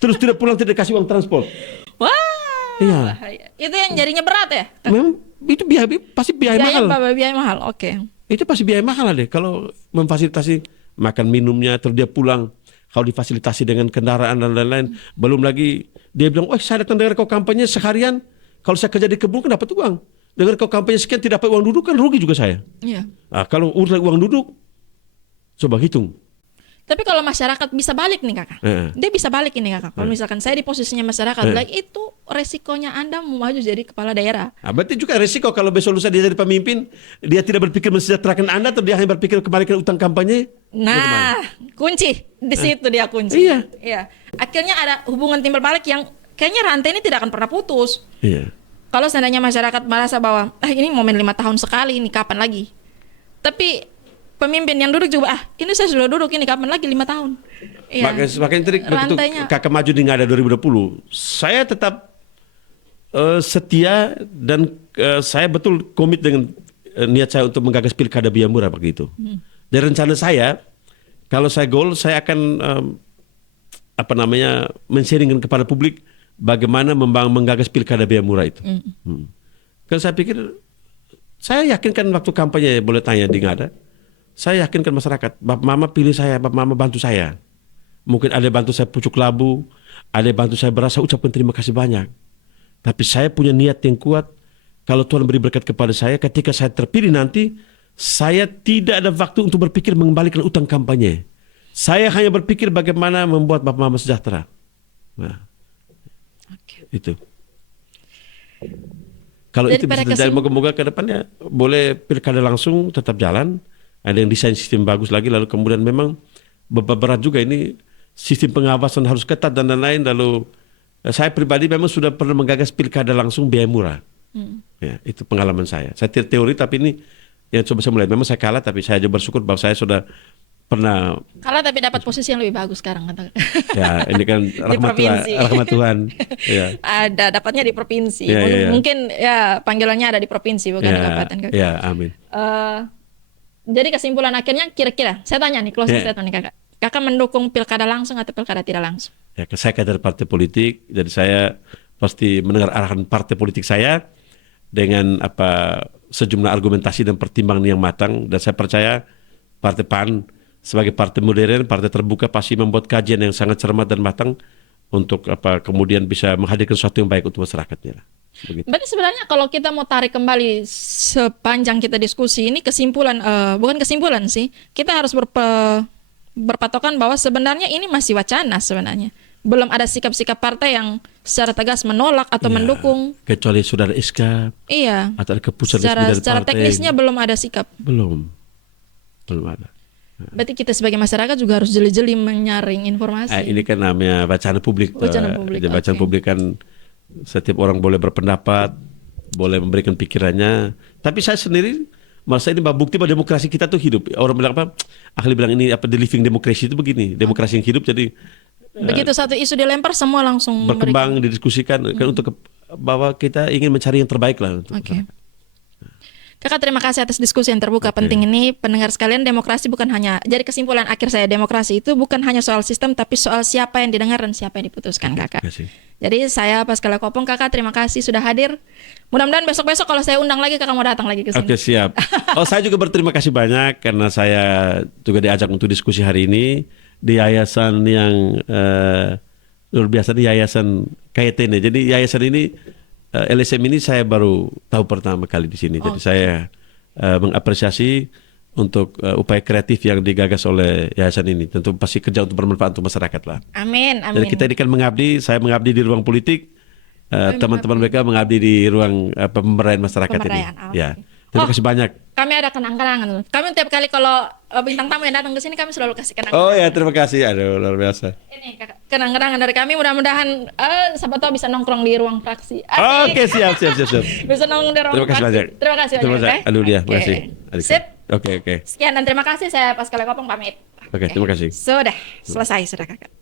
Terus tidak pulang tidak dikasih uang transport. Wah. Iya. Bahaya. Itu yang jadinya berat ya? Memang itu pasti biaya mahal. Biaya mahal. Oke. Itu pasti biaya mahal deh kalau memfasilitasi makan minumnya terus dia pulang. Kalau difasilitasi dengan kendaraan dan lain-lain. Belum lagi dia bilang, oh saya datang dengar kau kampanye seharian. Kalau saya kerja di kebun kan dapat uang. Dengar kau kampanye sekian tidak dapat uang duduk kan rugi juga saya. Iya. Nah, kalau urusan uang duduk, coba hitung. Tapi kalau masyarakat bisa balik nih kakak, dia bisa balik ini kakak. Kalau misalkan saya di posisinya masyarakat, like itu resikonya Anda mau maju jadi kepala daerah. Nah, berarti juga resiko kalau besok lusa dia jadi pemimpin, dia tidak berpikir mensejahterakan Anda atau dia hanya berpikir kembalikan utang kampanye? Nah, kunci di situ dia kunci. Iya. Iya. Akhirnya ada hubungan timbal balik yang kayaknya rantai ini tidak akan pernah putus. Iya. Kalau seandainya masyarakat merasa bahwa ini momen 5 tahun sekali, ini kapan lagi? Tapi pemimpin yang duduk juga ini saya sudah duduk ini kapan lagi 5 tahun. Iya. Makanya tadi begitu kakak maju di Ngada 2020, saya tetap setia dan saya betul komit dengan niat saya untuk menggagas pilkada biaya murah begitu. Dan rencana saya kalau saya goal saya akan men-sharingkan kepada publik bagaimana menggagas pilkada biaya murah itu. Kan saya pikir saya yakinkan waktu kampanye boleh tanya di Ngada. Saya yakinkan masyarakat, Bapak Mama pilih saya, Bapak Mama bantu saya. Mungkin ada bantu saya pucuk labu, ada bantu saya beras, saya ucapkan terima kasih banyak. Tapi saya punya niat yang kuat, kalau Tuhan beri berkat kepada saya, ketika saya terpilih nanti, saya tidak ada waktu untuk berpikir mengembalikan utang kampanye. Saya hanya berpikir bagaimana membuat Bapak Mama sejahtera. Nah, itu. Kalau itu bisa terjadi, moga-moga ke depannya boleh pilkada langsung tetap jalan. Ada yang desain sistem bagus lagi, lalu kemudian memang berat juga ini sistem pengawasan harus ketat dan lain-lain. Lalu saya pribadi memang sudah pernah menggagas pilkada langsung biaya murah. Ya, itu pengalaman saya. Saya tidak teori tapi ini yang coba saya mulai. Memang saya kalah tapi saya juga bersyukur bahwa saya sudah pernah kalah tapi dapat posisi yang lebih bagus sekarang kata. Ya ini kan rahmat Tuhan. Ya. Ada dapatnya di provinsi. Ya. Mungkin ya panggilannya ada di provinsi bukan di kabupaten. Ya, amin. Jadi kesimpulan akhirnya kira-kira saya tanya nih closing statement nih kakak. Kakak mendukung pilkada langsung atau pilkada tidak langsung? Ya, saya kader partai politik, jadi saya pasti mendengar arahan partai politik saya dengan sejumlah argumentasi dan pertimbangan yang matang, dan saya percaya Partai PAN sebagai partai modern, partai terbuka pasti membuat kajian yang sangat cermat dan matang untuk kemudian bisa menghadirkan sesuatu yang baik untuk masyarakatnya. Begitu. Berarti sebenarnya kalau kita mau tarik kembali sepanjang kita diskusi ini kesimpulan, bukan kesimpulan sih, kita harus berpatokan bahwa sebenarnya ini masih wacana sebenarnya. Belum ada sikap-sikap partai yang secara tegas menolak atau mendukung. Kecuali sudah ada SK. Iya. Atau ada keputusan resmi dari secara partai. teknisnya belum ada sikap. Belum ada. Berarti kita sebagai masyarakat juga harus jeli-jeli menyaring informasi. Ini kan namanya wacana publik. Wacana publik. Jadi wacana publik kan setiap orang boleh berpendapat, boleh memberikan pikirannya. Tapi saya sendiri merasa ini bukti bahwa demokrasi kita tuh hidup. Orang bilang ahli bilang ini the living demokrasi itu begini, demokrasi yang hidup. Jadi begitu satu isu dilempar semua langsung berkembang, didiskusikan kan untuk bahwa kita ingin mencari yang terbaik lah untuk masyarakat. Kakak terima kasih atas diskusi yang terbuka penting ini. Pendengar sekalian, demokrasi bukan hanya, jadi kesimpulan akhir saya, demokrasi itu bukan hanya soal sistem tapi soal siapa yang didengar dan siapa yang diputuskan, Kakak. Jadi saya Pascala Kopong, Kakak terima kasih sudah hadir. Mudah-mudahan besok-besok kalau saya undang lagi Kakak mau datang lagi ke sini. Oke, siap. Saya juga berterima kasih banyak karena saya juga diajak untuk diskusi hari ini di yayasan yang luar biasa, di yayasan KTN. Jadi yayasan ini LSM ini saya baru tahu pertama kali di sini. Jadi saya mengapresiasi untuk upaya kreatif yang digagas oleh yayasan ini. Tentu pasti kerja untuk bermanfaat untuk masyarakat lah. Amin, amin. Jadi kita ini kan mengabdi, saya mengabdi di ruang politik, teman-teman mereka mengabdi di ruang pemberdayaan masyarakat ini. Ya. Terima kasih banyak. Kami ada kenang-kenangan. Kami tiap kali kalau bintang tamu yang datang ke sini kami selalu kasih kenang-kenangan. Oh ya, terima kasih. Aduh, luar biasa. Ini kenang-kenangan dari kami. Mudah-mudahan siapa tahu bisa nongkrong di ruang fraksi. Oke, siap. Bisa nongkrong di ruang terima kasih fraksi. Banyak. Terima kasih banyak. Aduh dia, terima kasih. Sip. Oke. Sekian dan terima kasih. Saya Pascala Kopong pamit. Oke, terima kasih. Sudah selesai sudah Kakak.